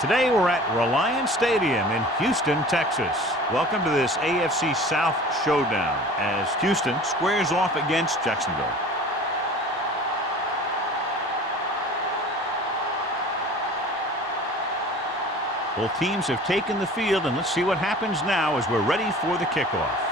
Today we're at Reliance Stadium in Houston, Texas. Welcome to this AFC South showdown as Houston squares off against Jacksonville. Both teams have taken the field, and let's see what happens now as we're ready for the kickoff.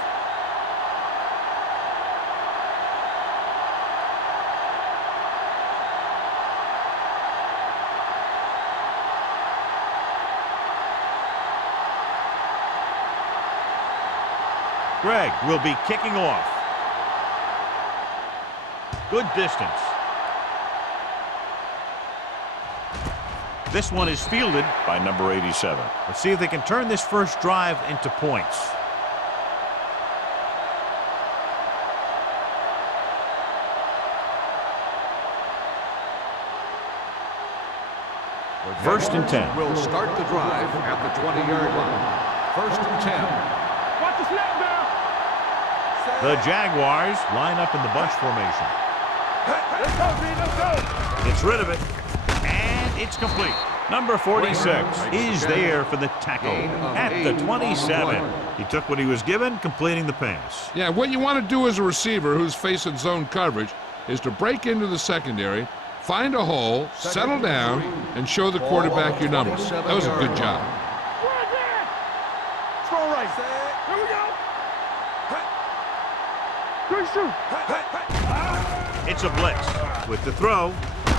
Greg will be kicking off. Good distance. This one is fielded by number 87. Let's see if they can turn this first drive into points. First and 10. Will start the drive at the 20-yard line. First and 10. Watch the snap now. The Jaguars line up in the bunch formation. Let's go, B. Let's go. Gets rid of it, and it's complete. Number 46 is there for the tackle at the 27. He took what he was given, completing the pass. Yeah, what you want to do as a receiver who's facing zone coverage is to break into the secondary, find a hole, settle down, and show the quarterback your numbers. That was a good job. Throw right. Here we go. Good shoot. It's a blitz. With the throw,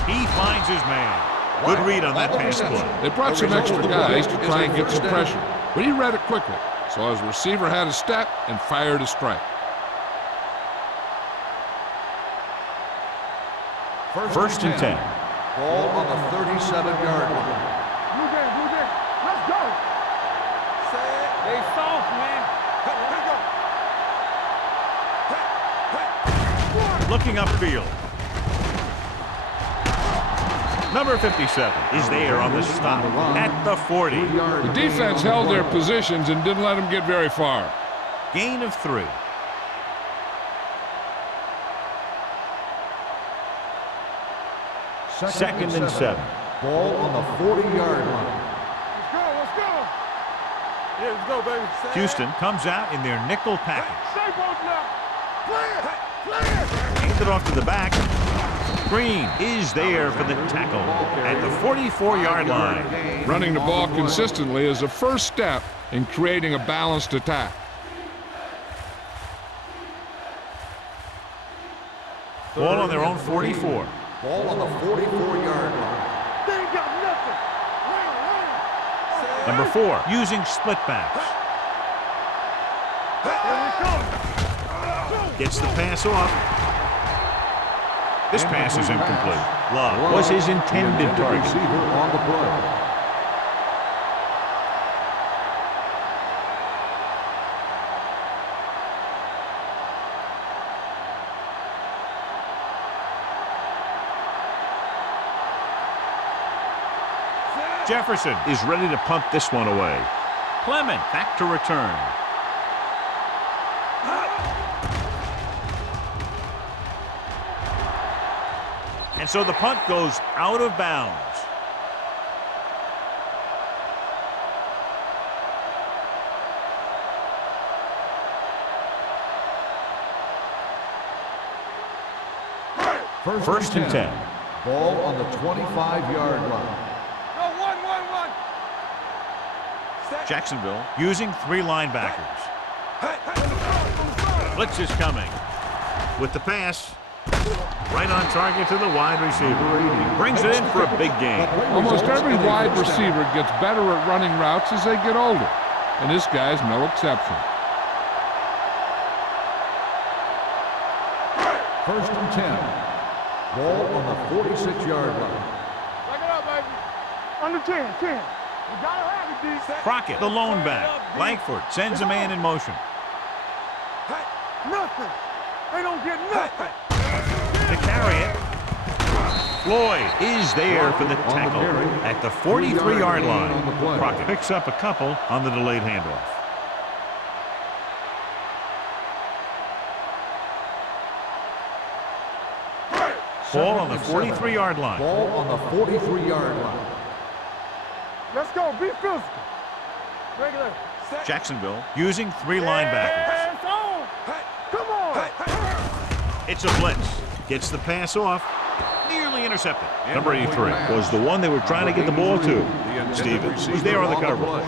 he finds his man. Good read on that pass play. They brought some extra guys to try and get some pressure, but he read it quickly. So his receiver had a step and fired a strike. First and 10. Ball on the 37-yard line. Blue game. Let's go. They soft, man. Looking upfield. Number 57 is there on the stop at the 40. The defense held their positions and didn't let them get very far. Gain of 3. Second and 7. Ball on the 40-yard line. Let's go. Yeah, let's go, baby. Houston comes out in their nickel package. Stay both now. Clear. Hands it off to the back. Green is there for the tackle at the 44-yard line. Running the ball consistently is the first step in creating a balanced attack. Ball on their own 44. Ball on the 44-yard line. They ain't got nothing. Number 4 using split backs. Gets the pass off. This pass is incomplete. Love was his intended target. Receiver on the play. Jefferson is ready to punt this one away. Clement back to return. And so the punt goes out of bounds. First and 10. Ball on the 25-yard line. Go, one. Jacksonville using 3 linebackers. Blitz is coming. With the pass, right on target to the wide receiver. He brings it in for a big gain. Almost every wide receiver gets better at running routes as they get older, and this guy's no exception. First and 10. Ball on the 46-yard line. Back it up, baby. Under 10. You gotta have it, D. Crockett, the lone back. Langford sends a man in motion. Nothing. They don't get nothing. To carry it, Floyd is there for the tackle at the 43-yard line. Crockett picks up a couple on the delayed handoff. Ball on the 43-yard line. Ball on the 43-yard line. Let's go. Be physical. Regular. Jacksonville using 3 linebackers. Hands on. Come on. It's a blitz. Gets the pass off. Nearly intercepted. Number 83 was the one they were trying to get the ball to. Stevens was there on the coverage.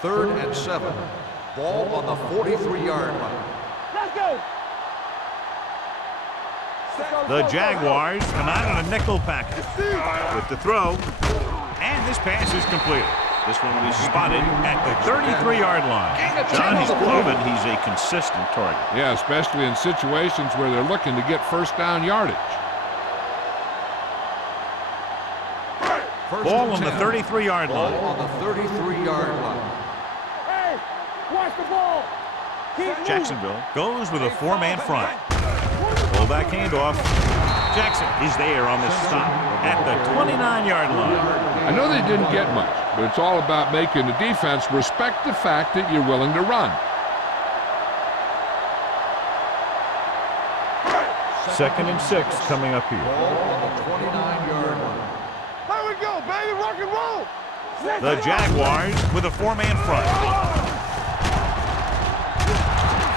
Third and 7. Ball on the 43-yard line. Let's go. The Jaguars come out in a nickel package with the throw, and this pass is completed. This one will be spotted at the 33-yard line. John, he's proven he's a consistent target. Yeah, especially in situations where they're looking to get first down yardage. Ball on the 33-yard line. Ball on the 33-yard line. Hey, watch the ball. Keep moving. Jacksonville goes with a 4-man front. Fullback handoff. Jackson is there on the stop at the 29-yard line. I know they didn't get much, but it's all about making the defense respect the fact that you're willing to run. Second and 6 coming up here. Ball on the 29-yard line. There we go, baby. Rock and roll. The Jaguars with a 4-man front.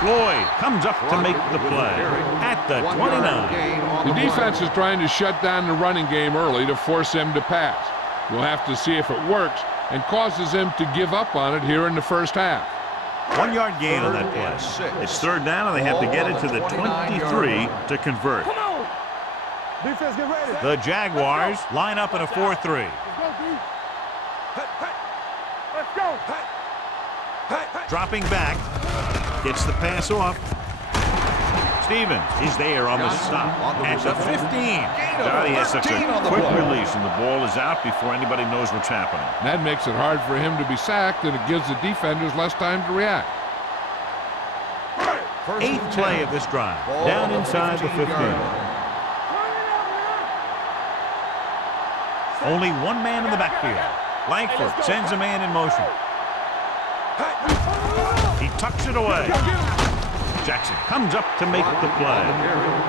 Floyd comes up to make the play at the 29. The defense is trying to shut down the running game early to force him to pass. We'll have to see if it works and causes him to give up on it here in the first half. 1-yard gain on that play. It's third down, and they have to get it to the 23 to convert. Come on. Defense, get ready. The Jaguars line up in a 4-3. Let's go, D. Let's go. Dropping back. Gets the pass off. Stevens is there on the stop at the 15. Johnny has such a quick release, and the ball is out before anybody knows what's happening. That makes it hard for him to be sacked, and it gives the defenders less time to react. 8th play of this drive. Down inside the 15. Only one man in the backfield. Langford sends a man in motion. He tucks it away. Jackson comes up to make the play.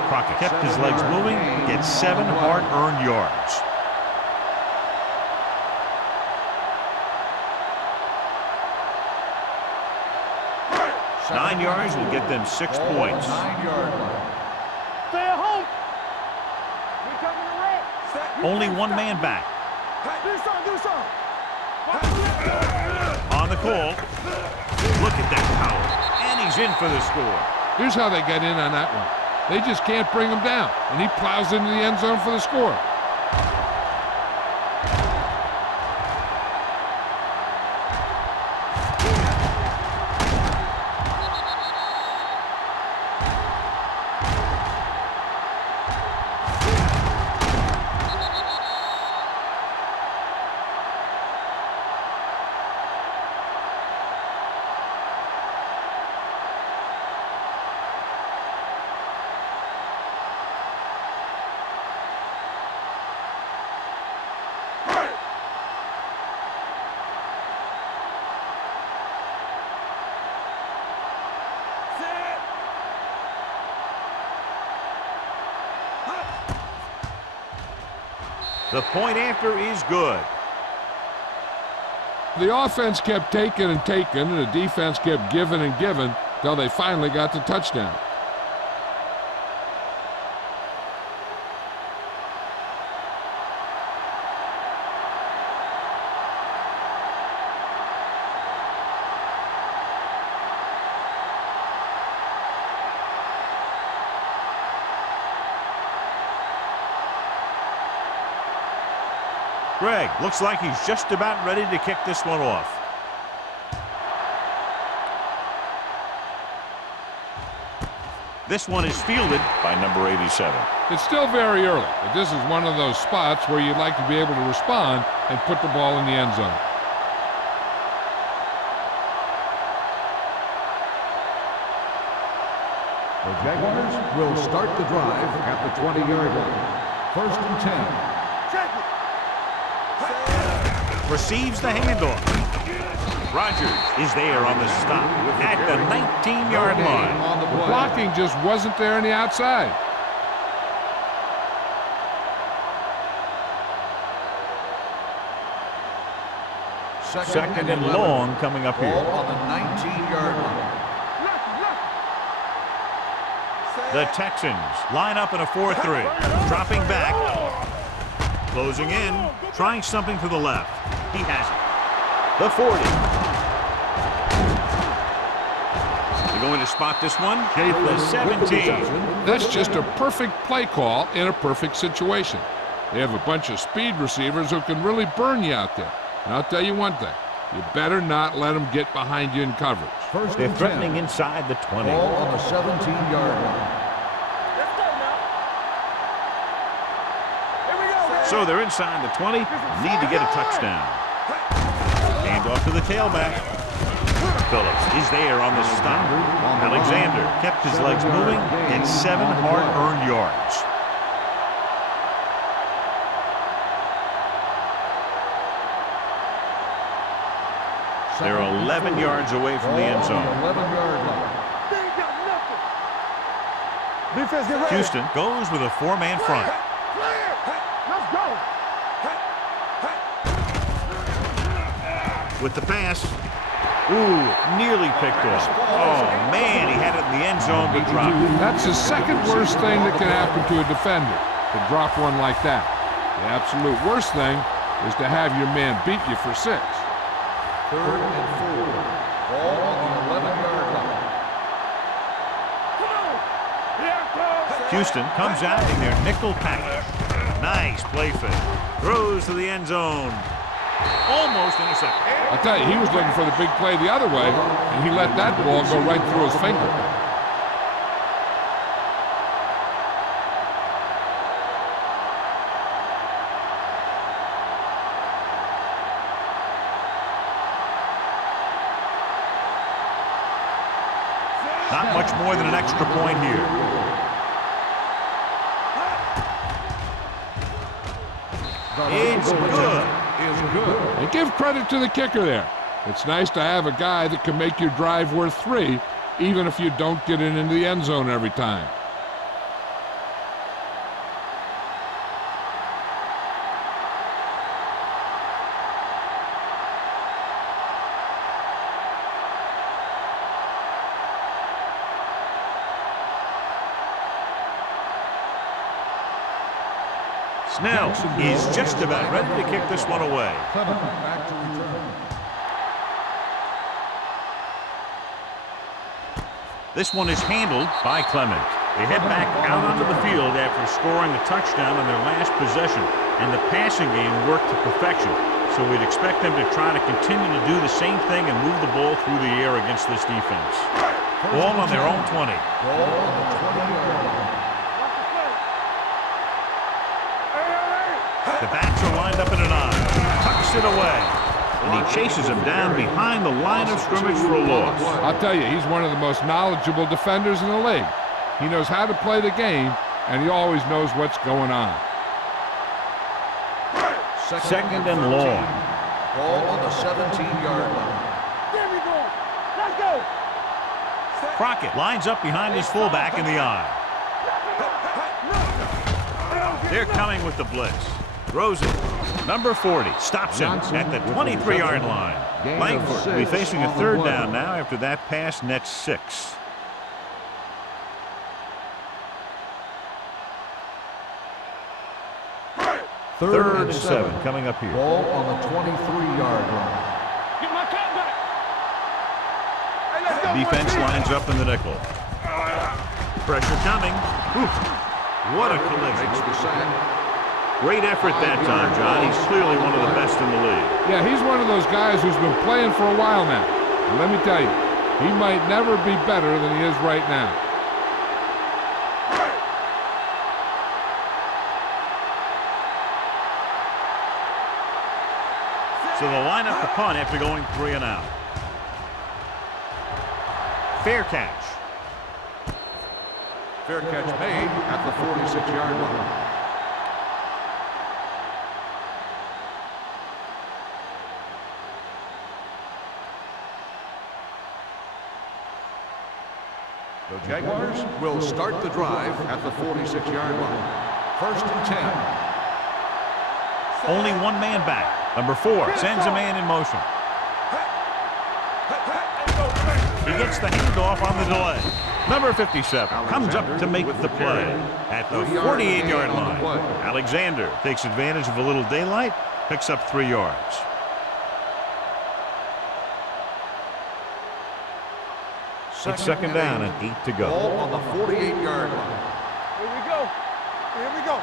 Crockett kept his legs moving, gets 7 hard-earned yards. Nine yards will get them 6 points. 9-yard line. Stay at home. We coming to red. Only one man back. Do something, do something. On the call. Look at that power. And he's in for the score. Here's how they got in on that one. They just can't bring him down, and he plows into the end zone for the score. The point after is good. The offense kept taking and taking, and the defense kept giving and giving till they finally got the touchdown. Greg looks like he's just about ready to kick this one off. This one is fielded by number 87. It's still very early, but this is one of those spots where you'd like to be able to respond and put the ball in the end zone. The Jaguars will start the drive at the 20-yard line. First and 10. Check it. Receives the handoff. Rogers is there on the stop at the 19-yard line. The blocking just wasn't there on the outside. Second and long coming up here. Ball on the 19-yard line. The Texans line up in a 4-3. Dropping back. Closing in. Trying something to the left. He has it. The 40. They're going to spot this one. The 17. That's just a perfect play call in a perfect situation. They have a bunch of speed receivers who can really burn you out there. And I'll tell you one thing. You better not let them get behind you in coverage. They're threatening inside the 20. Ball on the 17-yard line. So they're inside the 20. Need to get a touchdown. Hand off to the tailback. Phillips is there on the stop. Alexander kept his legs moving and 7 hard-earned yards. They're 11 yards away from the end zone. 11-yard line. Houston goes with a 4-man front. Let's go. With the pass. Ooh, nearly picked off. Oh, man, he had it in the end zone but dropped. That's the second worst thing that can happen to a defender, to drop one like that. The absolute worst thing is to have your man beat you for 6. 3rd and 4. Ball on the 11-yard line. Houston comes out in their nickel package. Nice play fake. Throws to the end zone. Almost intercepted. I'll tell you, he was looking for the big play the other way, and he let that ball go right through his finger. Not much more than an extra point here. It's good. And give credit to the kicker there. It's nice to have a guy that can make your drive worth 3, even if you don't get it into the end zone every time. Snell is just about ready to kick this one away. Back to return. This one is handled by Clement. They head back out onto the field after scoring a touchdown on their last possession, and the passing game worked to perfection. So we'd expect them to try to continue to do the same thing and move the ball through the air against this defense. Ball on their own 20. Ball on the 20-yard line. The backs are lined up in an eye. Tucks it away. And he chases him down behind the line of scrimmage for a loss. I'll tell you, he's one of the most knowledgeable defenders in the league. He knows how to play the game, and he always knows what's going on. Second and long. Ball on the 17-yard line. There we go. Let's go. Crockett lines up behind his fullback in the eye. They're coming with the blitz. Throws it. Number 40 stops him at the 23-yard line. Langford will be facing a 3rd down now after that pass nets 6. Third and 7 coming up here. Ball on the 23-yard line. Get my cat back. Defense lines up in the nickel. Pressure coming. Ooh, what a collision. Makes the sack. Great effort that time, John. He's clearly one of the best in the league. Yeah, he's one of those guys who's been playing for a while now. And let me tell you, he might never be better than he is right now. So they'll line up the punt after going 3 and out. Fair catch. Fair catch made at the 46-yard line. The Jaguars will start the drive at the 46-yard line. First and 10. Only one man back. Number 4 sends a man in motion. He gets the handoff on the delay. Number 57 comes up to make the play at the 48-yard line. Alexander takes advantage of a little daylight, picks up 3 yards. It's second down and 8 to go. Ball on the 48-yard line. Here we go. Here we go.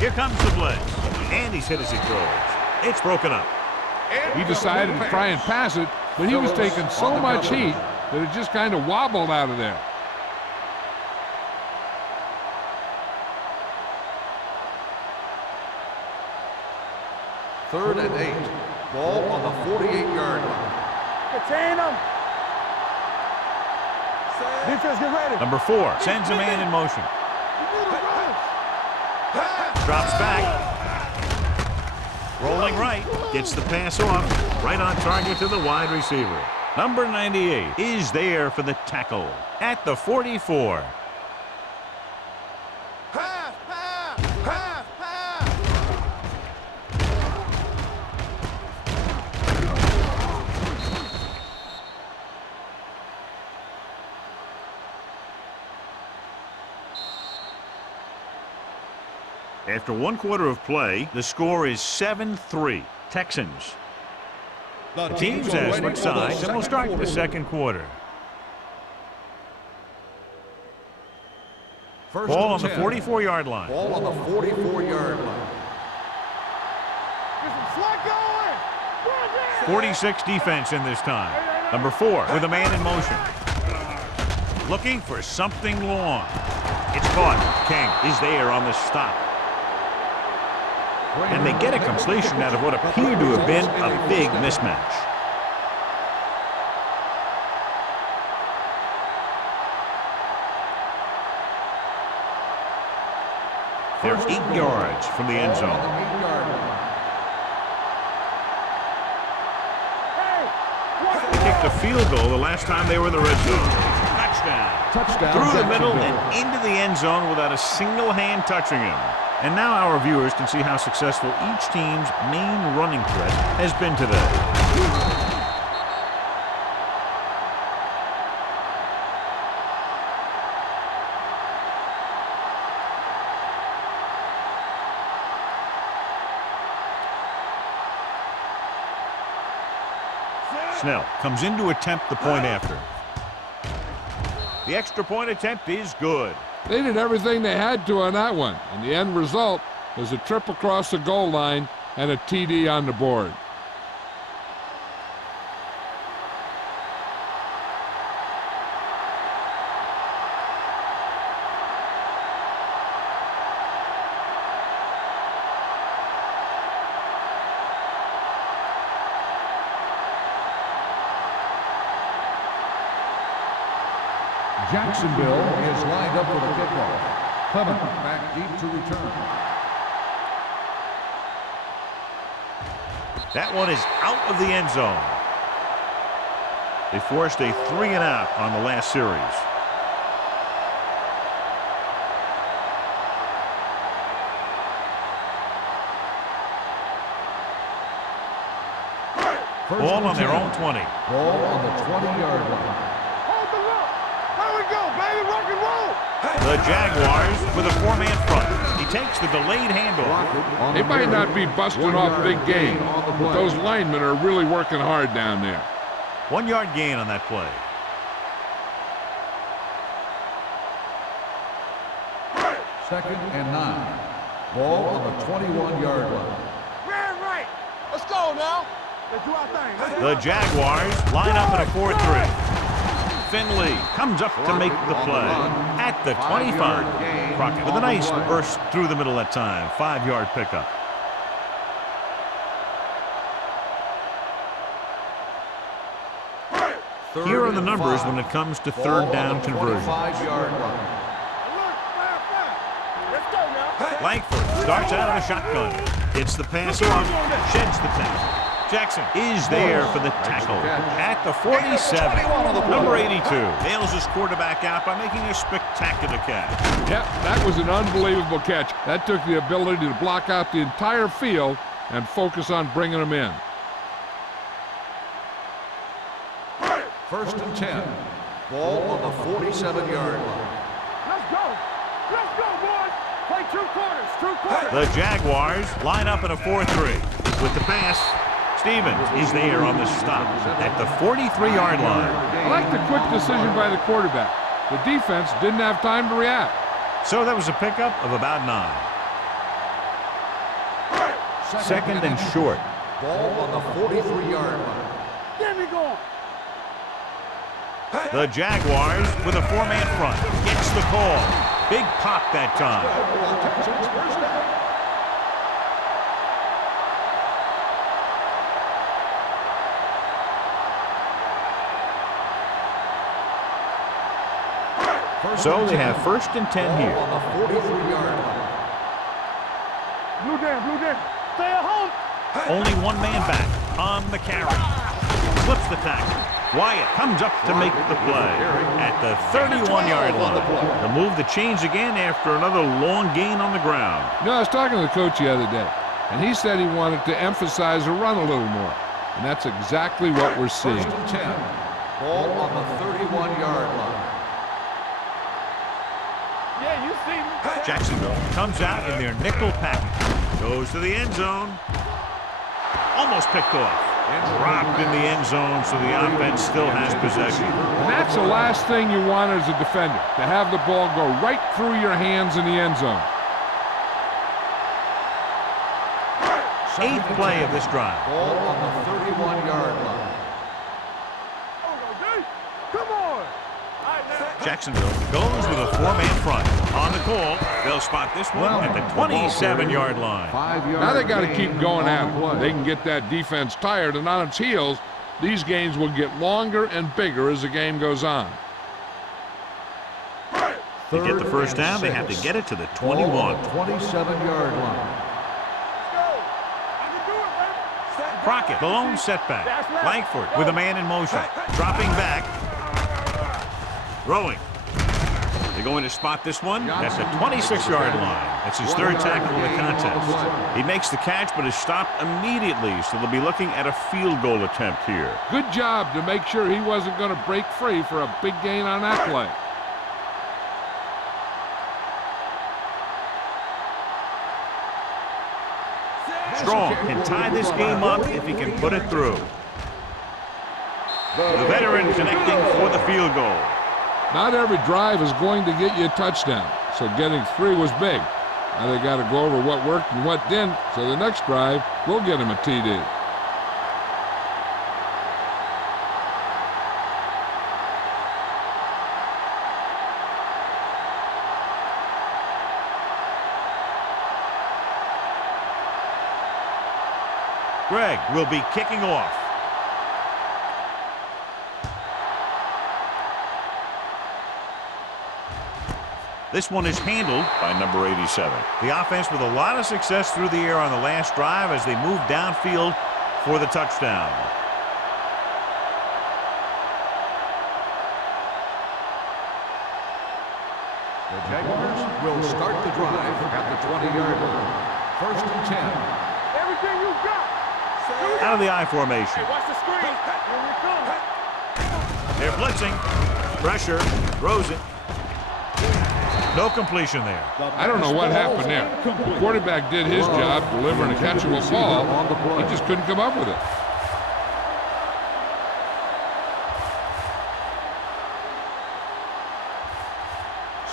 Here comes the blitz. And he's hit as he throws. It's broken up. He decided to try and pass it, but he was taking so much heat that it just kind of wobbled out of there. Third and 8. Ball on the 48-yard line. Contain them. Defense, get ready. Number 4 sends a man in motion. Drops back. Rolling right. Gets the pass off. Right on target to the wide receiver. Number 98 is there for the tackle at the 44. After 1 quarter of play, the score is 7-3. Texans. The teams have switched sides, and we'll start the second quarter. Ball on the 44-yard line. Ball on the 44-yard line. Get some slack going. 46 defense in this time. Number 4 with a man in motion. Looking for something long. It's caught. King is there on the stop. And they get a completion out of what appeared to have been a big mismatch. They're 8 yards from the end zone. They kicked a field goal the last time they were in the red zone. Touchdown. Through the middle and into the end zone without a single hand touching him. And now our viewers can see how successful each team's main running threat has been today. Snell comes in to attempt the point after. The extra point attempt is good. They did everything they had to on that one, and the end result was a trip across the goal line and a TD on the board. Jacksonville is lined up for the kickoff. Clement back deep to return. That one is out of the end zone. They forced a 3-and-out on the last series. Ball on their own 20. Ball on the 20-yard line. The Jaguars with a 4-man front. He takes the delayed handoff. They might not be busting off big game, but those linemen are really working hard down there. 1-yard gain on that play. Second and 9. Ball on the 21-yard line. Man, right. Let's go now. Let's do our thing. The Jaguars line up in a 4-3. Finley comes up to make the play at the 25. Crockett with a nice burst through the middle that time. 5-yard pickup. Here are the numbers when it comes to third down conversion. Langford starts out of a shotgun. Hits the pass off, sheds the tackle. Jackson is there for the tackle at the 47. Number 82 nails his quarterback out by making a spectacular catch. Yep, that was an unbelievable catch. That took the ability to block out the entire field and focus on bringing them in. 1st and 10. Ball on the 47-yard line. Let's go. Let's go, boys. Play 2 quarters. 2 quarters. The Jaguars line up in a 4-3. With the pass, Stevens is there on the stop at the 43-yard line. I like the quick decision by the quarterback. The defense didn't have time to react. So that was a pickup of about 9. 2nd and short. Ball on the 43-yard line. Get me going. The Jaguars with a 4-man front. Gets the call. Big pop that time. Texans first down. So they have 1st and 10 here. On the 43-yard line. Blue down. Stay at home. Only 1 man back on the carry. Flips the tackle. Wyatt comes up to make the play at the 31-yard line. The move the chains again after another long gain on the ground. You know, I was talking to the coach the other day, and he said he wanted to emphasize the run a little more. And that's exactly what we're seeing. 1st and 10. Ball on the 31-yard line. Yeah, you see me. Jacksonville comes out in their nickel package. Goes to the end zone. Almost picked off. Dropped in the end zone, so the offense still has possession. And that's the last thing you want as a defender, to have the ball go right through your hands in the end zone. 8th play of this drive. Ball on the 31-yard line. Come on. Jacksonville goes with a 4-man front. On the call, they'll spot this one at the 27-yard line. Now they got to keep going at it. They can get that defense tired and on its heels. These games will get longer and bigger as the game goes on. To get the first down, they have to get it to the 21. 27-yard line. Crockett, the lone setback. Langford with a man in motion. Dropping back. Throwing. They're going to spot this one at the 26-yard line. That's his 3rd tackle of the contest. He makes the catch, but is stopped immediately, so they'll be looking at a field goal attempt here. Good job to make sure he wasn't going to break free for a big gain on that play. Strong can tie this game up if he can put it through. The veteran connecting for the field goal. Not every drive is going to get you a touchdown, so getting 3 was big. Now they got to go over what worked and what didn't, so the next drive will get him a TD. Greg will be kicking off. This one is handled by number 87. The offense with a lot of success through the air on the last drive as they move downfield for the touchdown. The Jaguars will start the drive at the 20-yard line. 1st and 10. Everything you got. Out of the I formation. Hey, watch the screen. Here we come. They're blitzing. Pressure. Throws it. No completion there. I don't know what happened there. The quarterback did his job delivering a catchable ball. He just couldn't come up with it.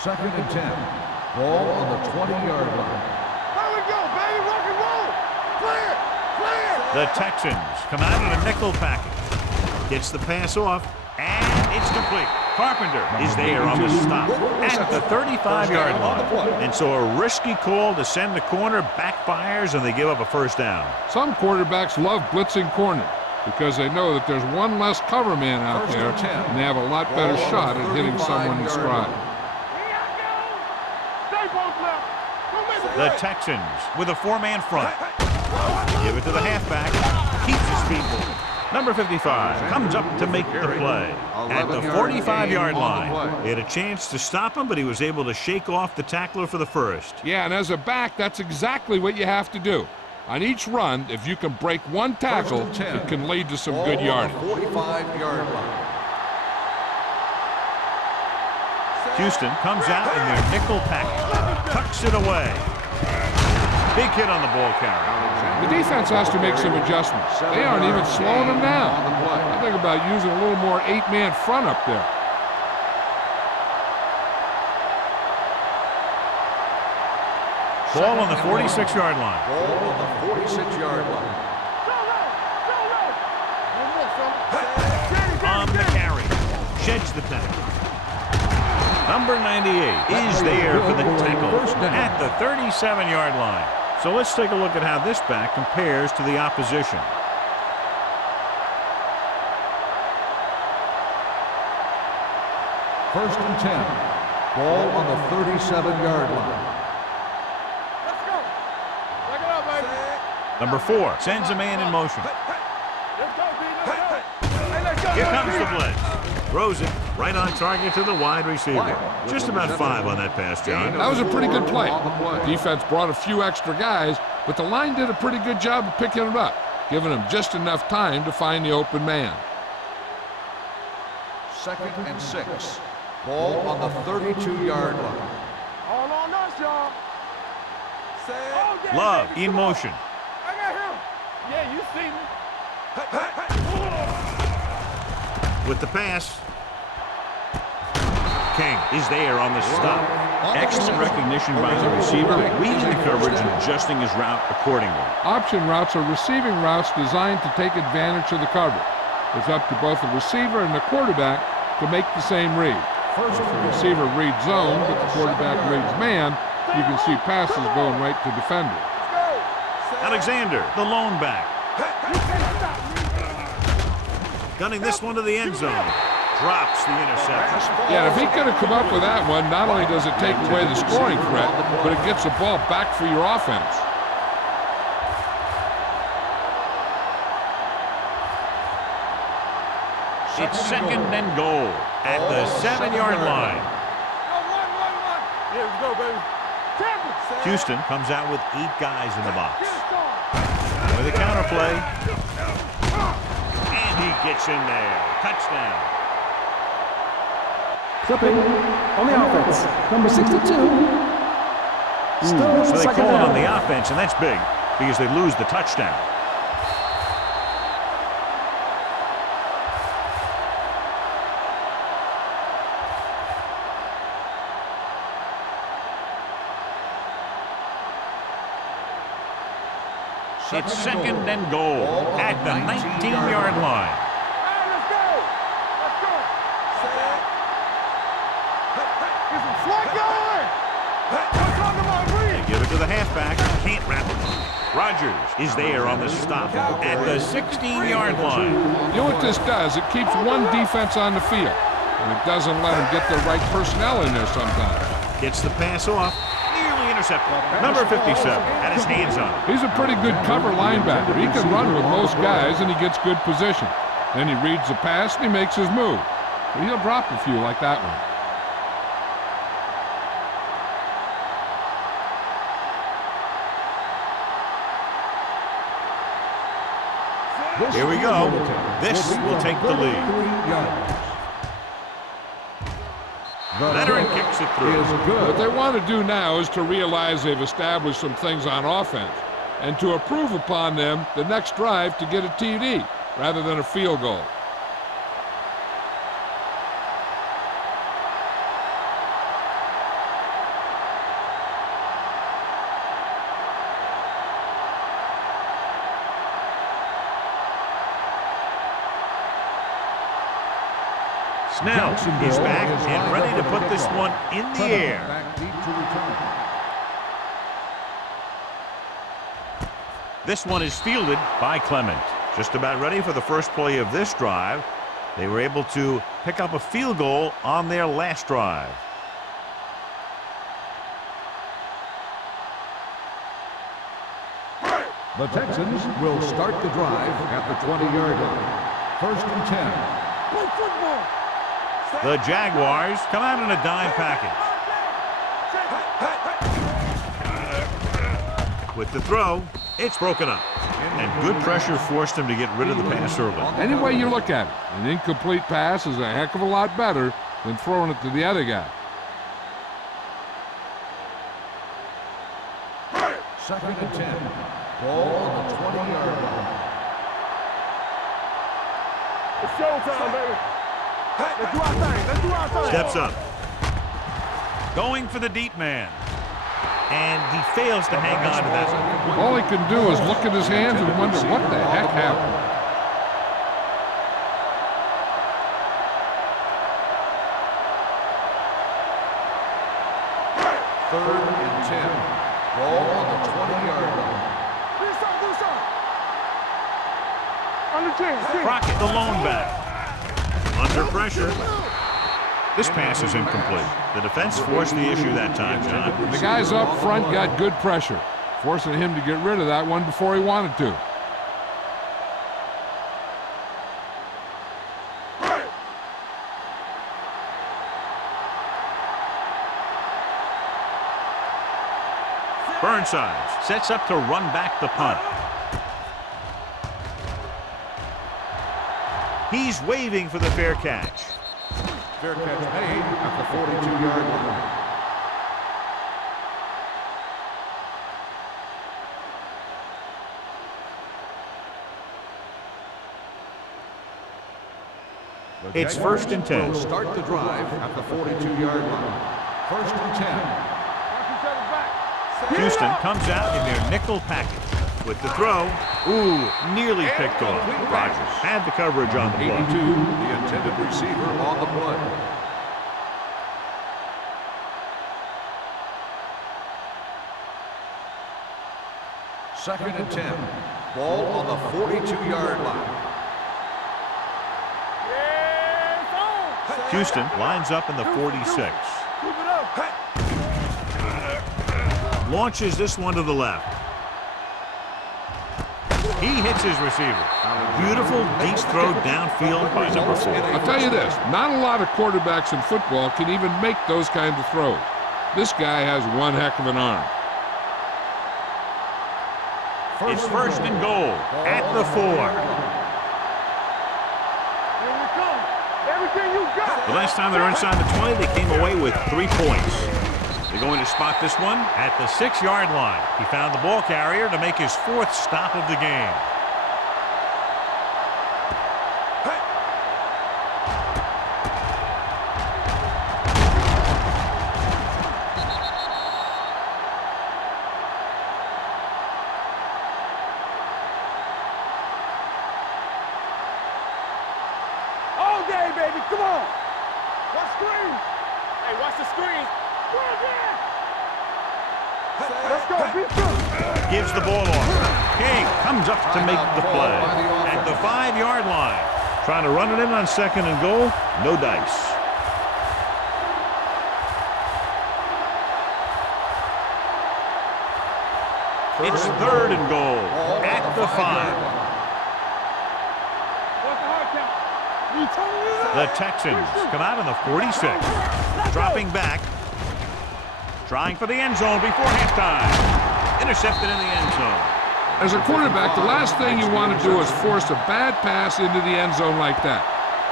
Second and 10. Ball on the 20-yard line. There we go, baby. Rock and roll. Clear. Clear. The Texans come out in a nickel package. Gets the pass off, and it's complete. Carpenter is there on the stop at the 35-yard line. And so a risky call to send the corner backfires, and they give up a first down. Some quarterbacks love blitzing corners because they know that there's one less cover man out there, and they have a lot better shot at hitting someone in stride. Stay both left. The Texans with a 4-man front. Give it to the halfback. Keeps his feet moving. Number 55 comes up to make the play at the 45-yard line. He had a chance to stop him, but he was able to shake off the tackler for the first. Yeah, and as a back, that's exactly what you have to do. On each run, if you can break one tackle, it can lead to some good yardage. 45-yard line. Houston comes out in their nickel package, tucks it away. Big hit on the ball carrier. The defense has to make some adjustments. They aren't even slowing them down. I think about using a little more 8-man front up there. Ball on the 46-yard line. Ball on the 46-yard line. On the carry. Sheds the tackle. Number 98 is there for the tackle at the 37-yard line. So let's take a look at how this back compares to the opposition. First and 10. Ball on the 37-yard line. Let's go. Check it out, baby. Number 4 sends a man in motion. Let's go, B. Let's go. Hey, let's go. Here comes the blitz. Throws it right on target to the wide receiver. Just about 5 on that pass, John. That was a pretty good play. Defense brought a few extra guys, but the line did a pretty good job of picking it up, giving them just enough time to find the open man. Second and 6. Ball on the 32-yard line. All on us, y'all. Oh, yeah, Love baby, in come on. motion. I got him. Yeah, you see me. With the pass. King is there on the stop. Excellent recognition by the receiver, reading the coverage and adjusting his route accordingly. Option routes are receiving routes designed to take advantage of the coverage. It's up to both the receiver and the quarterback to make the same read. If the receiver reads zone, but the quarterback reads man, you can see passes going right to defenders. Alexander, the lone back. Gunning this one to the end zone. Drops the interception. Yeah, if he could have come up with that one, not only does it take away the scoring threat, but it gets the ball back for your offense. It's second and goal at the 7-yard line. Here we go, baby. Houston comes out with 8 guys in the box. With a counter play. And he gets in there. Touchdown. Clipping on the offense, number 62. Still So they second call it on down. the offense, and that's big because they lose the touchdown. It's second and goal at the 19-yard line. Hey, let's go. Let's go. Get some slack going. We're talking about read. Give it to the halfback. Can't wrap it up. Rogers is there on the stop at the 16-yard line. You know what this does? It keeps one defense on the field, and it doesn't let them get the right personnel in there sometimes. Gets the pass off. Nearly intercepted. Number 57 had his hands on it. He's a pretty good cover linebacker. He can run with most guys, and he gets good position. Then he reads the pass, and he makes his move. But he'll drop a few like that one. Here we go. This will take the lead. Veteran kicks it through. What they want to do now is to realize they've established some things on offense and to improve upon them the next drive to get a TD rather than a field goal. Snell is back and ready to put this one in the air. This one is fielded by Clement. Just about ready for the first play of this drive. They were able to pick up a field goal on their last drive. The Texans will start the drive at the 20-yard line. First and 10. Play football. The Jaguars come out in a dime package. With the throw, it's broken up. And good pressure forced him to get rid of the pass early. Any way you look at it, an incomplete pass is a heck of a lot better than throwing it to the other guy. Second and 10. Ball on the 20-yard line. It's showtime, baby. Let's do our thing. Let's do our thing. Steps up. Going for the deep man. And he fails to hang on to that. All he can do is look at his hands and wonder what the heck happened. Third and 10. Ball on the 20-yard line. Do something. Under 10. Crockett, the lone back. Under pressure. This pass is incomplete. The defense forced the issue that time, John. The guys up front got good pressure, forcing him to get rid of that one before he wanted to. Burnside sets up to run back the punt. He's waving for the fair catch. Fair catch made at the 42-yard line. It's first and 10. Will start the drive at the 42-yard line. First and 10. Watch each other back. Houston comes out in their nickel package. With the throw, nearly picked off. Rodgers had the coverage on the 82, play. the intended receiver on the play. Second and 10. Ball on the 42-yard line. Yeah, it's on. Houston lines up in the 46. Keep it up. Launches this one to the left. He hits his receiver. Beautiful deep throw downfield by number 4. I'll tell you this, not a lot of quarterbacks in football can even make those kinds of throws. This guy has one heck of an arm. It's first and goal at the 4. Here we come. Everything you got. The last time they were inside the 20, they came away with 3 points. They're going to spot this one at the 6-yard line. He found the ball carrier to make his 4th stop of the game. All day, baby. Come on. Watch screen. Hey, watch the screen. Let's go, beat them. Gives the ball off. King comes up to make the play at the 5-yard line. Trying to run it in on 2nd and goal. No dice. It's 3rd and goal at the 5. The Texans come out in the 46. Dropping back. Trying for the end zone before halftime. Intercepted in the end zone. As a quarterback, the last thing you want to do is force a bad pass into the end zone like that.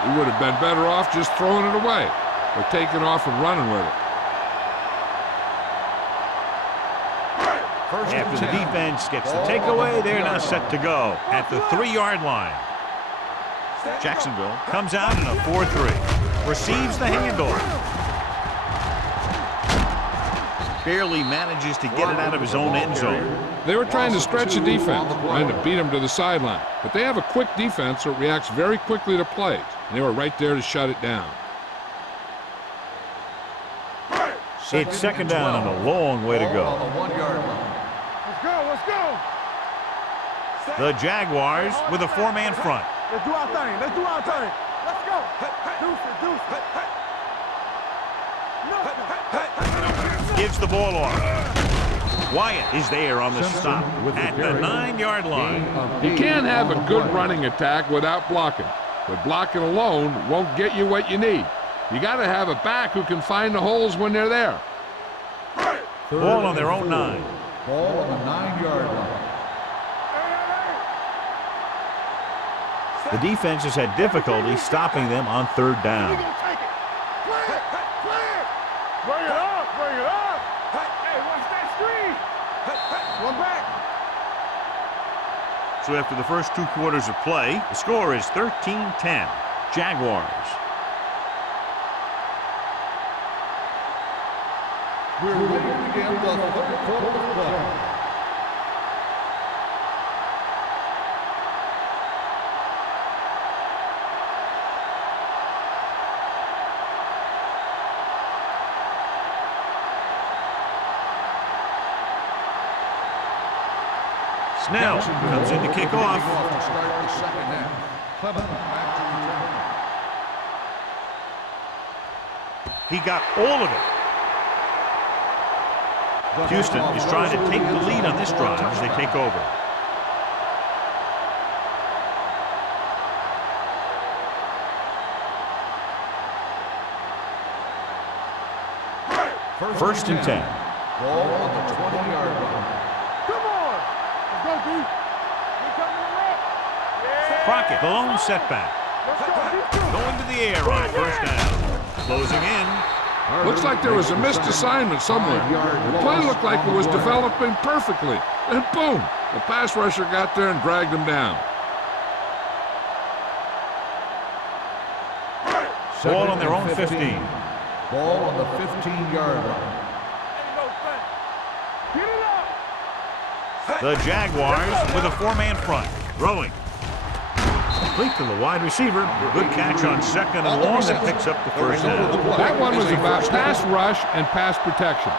You would have been better off just throwing it away or taking off and running with it. After the defense gets the takeaway, they're now set to go at the 3-yard line. Jacksonville comes out in a 4-3. Receives the handoff. Barely manages to get it out of his own end zone. They were trying to stretch the defense, trying to beat him to the sideline. But they have a quick defense that reacts very quickly to plays. And they were right there to shut it down. It's 2nd down and a long way to go. On the 1-yard line. Let's go. The Jaguars with a 4-man front. Let's do our thing. Let's do our thing. Let's go. Deuce it. Gives the ball off. Wyatt is there on the stop at the 9-yard line. You can't have a good running attack without blocking, but blocking alone won't get you what you need. You got to have a back who can find the holes when they're there. Ball on their own 9. Ball on the 9-yard line. The defense has had difficulty stopping them on 3rd down. Bring it up, bring it up. Hey, watch that screen. One back. So after the first 2 quarters of play, the score is 13-10. Jaguars. We're ready to begin the 3rd quarter of play. Snell comes in to kick off. To start the second half. Clement back to return. He got all of it. Houston is trying to take the lead on this drive as they take over. First and 10. Ball on the 20-yard line. Come on. Let's go, D. We coming around. Yeah. Crockett, the lone setback. Let's go. Going to the air on 1st down. Closing in. Looks like there was a missed assignment somewhere. The play looked like it was developing perfectly. And boom, the pass rusher got there and dragged him down. Ball on their own 15. Ball on the 15-yard line. Get it up. The Jaguars with a 4-man front. Throwing. Complete to the wide receiver. Good catch on 2nd and long that picks up the 1st down. That one was about pass rush and pass protection.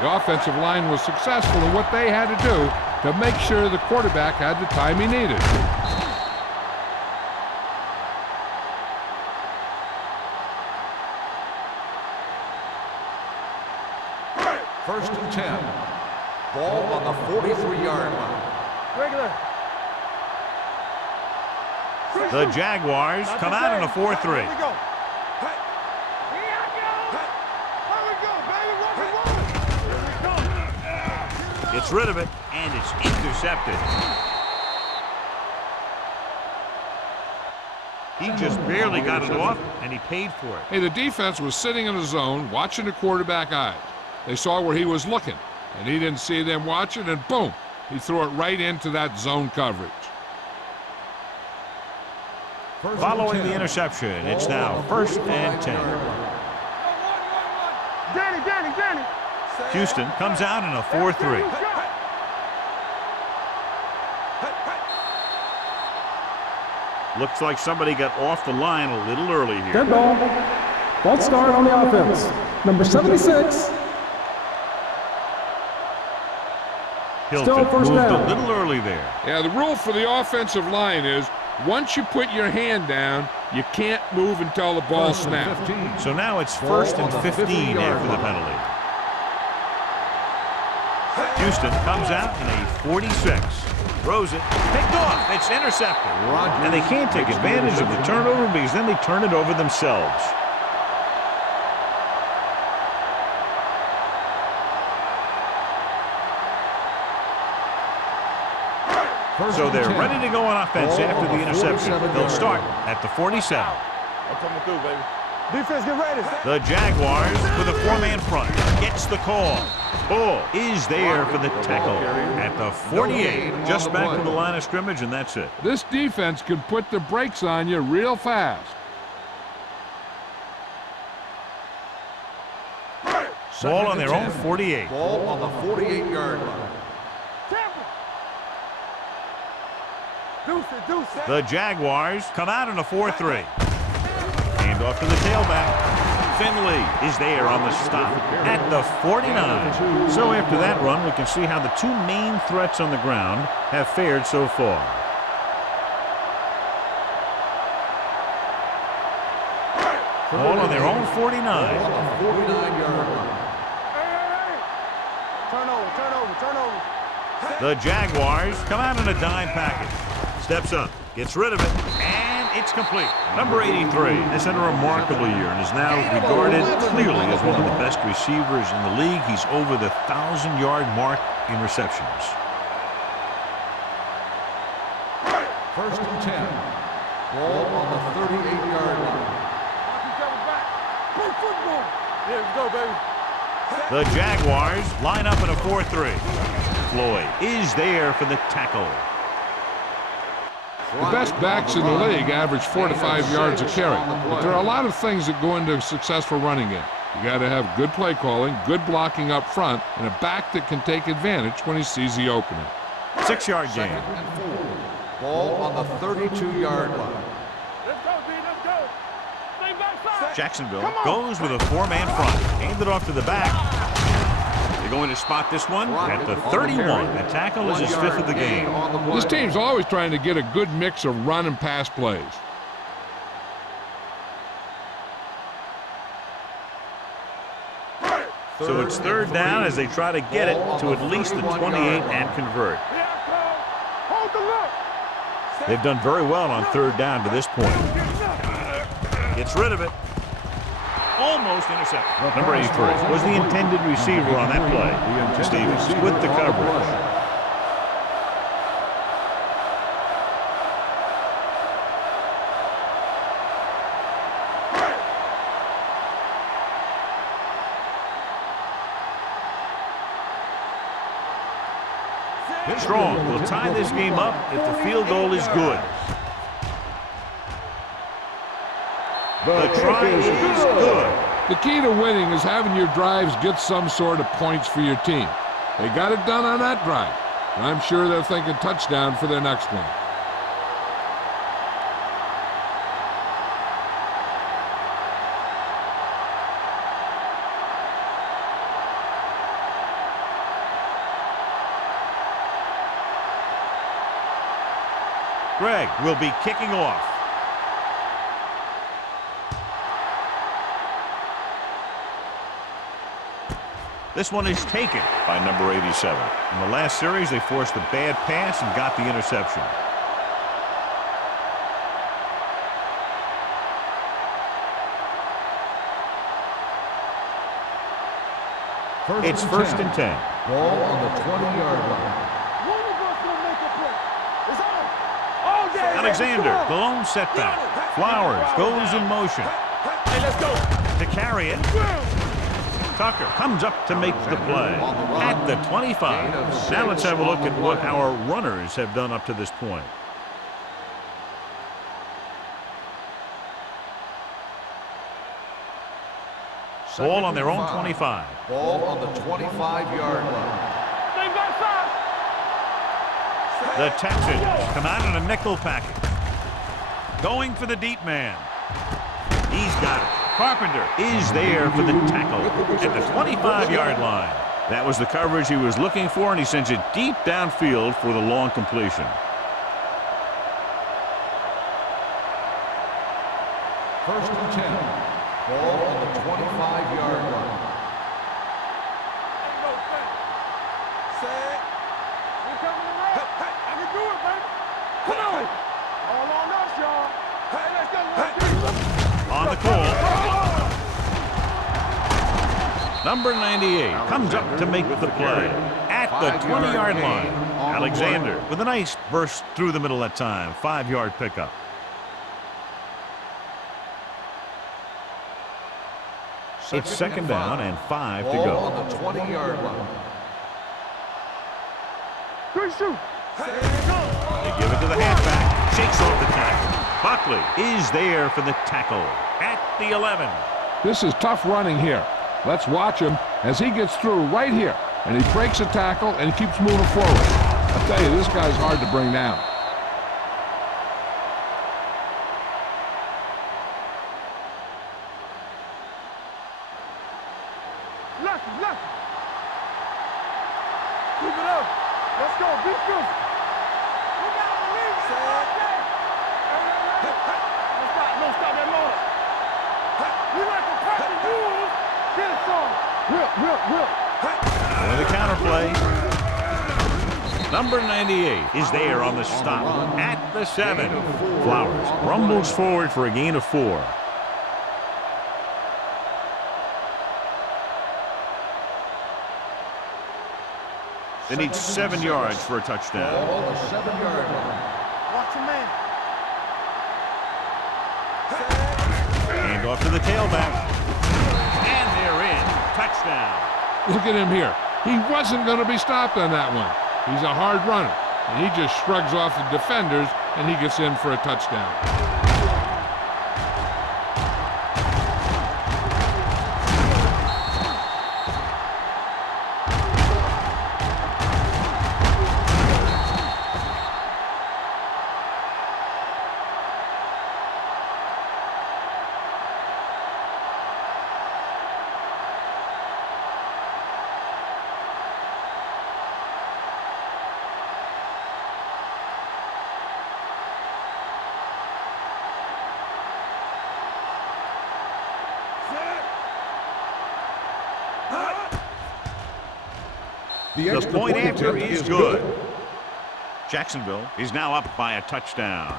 The offensive line was successful in what they had to do to make sure the quarterback had the time he needed. First and 10. Ball on the 43-yard line. Regular. The Jaguars come out in a 4-3. Here we go. Here I go. Here we go, baby. Roll it. Here we go. Gets rid of it, and it's intercepted. He just barely got it off, and he paid for it. Hey, the defense was sitting in a zone watching the quarterback eyes. They saw where he was looking, and he didn't see them watching, and boom, he threw it right into that zone coverage. Following the interception, it's now 1st and 10. Danny. Houston comes out in a 4-3. Looks like somebody got off the line a little early here. Dead ball. False start on the offense. Number 76. Hilton Still first moved down. a little early there. Yeah, the rule for the offensive line is once you put your hand down, you can't move until the ball snaps. So now it's 1st and 15 after the penalty. Houston comes out in a 46. Throws it. Picked off. It's intercepted. And they can't take advantage of the turnover because then they turn it over themselves. So they're ready to go on offense after the interception. They'll start at the 47. I'm coming through, baby. Defense, get ready. The Jaguars with a 4-man front. Gets the call. Ball is there for the tackle at the 48. Just back to the line of scrimmage, and that's it. This defense can put the brakes on you real fast. Ball on their own 48. Ball on the 48-yard line. Deuce it. The Jaguars come out in a 4-3. Hand off to the tailback. Finley is there on the stop at the 49. So after that run, we can see how the 2 main threats on the ground have fared so far. Ball on their own 49. Ball on the 49-yard line. Hey. Turn over. Turnover. The Jaguars come out in a dime package. Steps up, gets rid of it, and it's complete. Number 83 has had a remarkable year and is now regarded clearly as one of the best receivers in the league. He's over the 1,000-yard mark in receptions. First and 10. Ball on the 38-yard line. Play football. Yeah, let's go, baby. The Jaguars line up in a 4-3. Floyd is there for the tackle. The best backs in the league average 4 to 5 yards a carry, but there are a lot of things that go into a successful running game. You got to have good play calling, good blocking up front, and a back that can take advantage when he sees the opening. 6-yard gain. Second and 4. Ball on the 32-yard line. Let's go, B. Let's go. Stay backside. Jacksonville goes with a 4-man front. Hand it off to the back. They're going to spot this one at the 31. The tackle is his 5th of the game. This team's always trying to get a good mix of run and pass plays. So it's 3rd down as they try to get it to at least the 28 and convert. Hold the look. They've done very well on 3rd down to this point. Gets rid of it. Almost intercepted. Number 83 was the intended receiver on that play. Stevens with the coverage. Strong will tie this game up if the field goal is good. The try is good. The key to winning is having your drives get some sort of points for your team. They got it done on that drive, and I'm sure they're thinking touchdown for their next one. Greg will be kicking off. This one is taken by number 87. In the last series, they forced a bad pass and got the interception. It's 1st and 10. Ball on the 20-yard line. One of us will make a play. It's on. All day. Alexander, the lone setback. Flowers goes in motion. Hey, let's go. To carry it. Tucker comes up to make the play at the 25. Now let's have a look at what our runners have done up to this point. Ball on their own 25. Ball on the 25-yard line. Stay backside. The Texans come out in a nickel package. Going for the deep man. He's got it. Carpenter is there for the tackle at the 25-yard line. That was the coverage he was looking for, and he sends it deep downfield for the long completion. First and 10. Ball on the 25-yard line. Ain't no thing. Set. We coming around. I can do it, baby. Come on. All on us, y'all. Hey, let's go. On the call. Number 98 comes up to make the play at the 20-yard line. Alexander with a nice burst through the middle that time. 5-yard pickup. It's 2nd down and 5 to Ball go. on the 20-yard line. Good shoot. They give it to the halfback. Shakes off the tackle. Buckley is there for the tackle at the 11. This is tough running here. Let's watch him as he gets through right here, and he breaks a tackle and keeps moving forward. I'll tell you, this guy's hard to bring down. Lucky. Keep it up. Let's go. Be good. We got to believe it. Okay. Don't stop that motor. We like to press the rules. Get it, son. Whip. With the counter play. Number 98 is there on the stop at the 7. Flowers rumbles forward for a gain of 4. They need 7 yards for a touchdown. Ball on the 7-yard line. Watch your man. Hand off to the tailback. And they're in. Touchdown. Look at him here. He wasn't going to be stopped on that one. He's a hard runner, and he just shrugs off the defenders, and he gets in for a touchdown. The point after is good. Jacksonville is now up by a touchdown.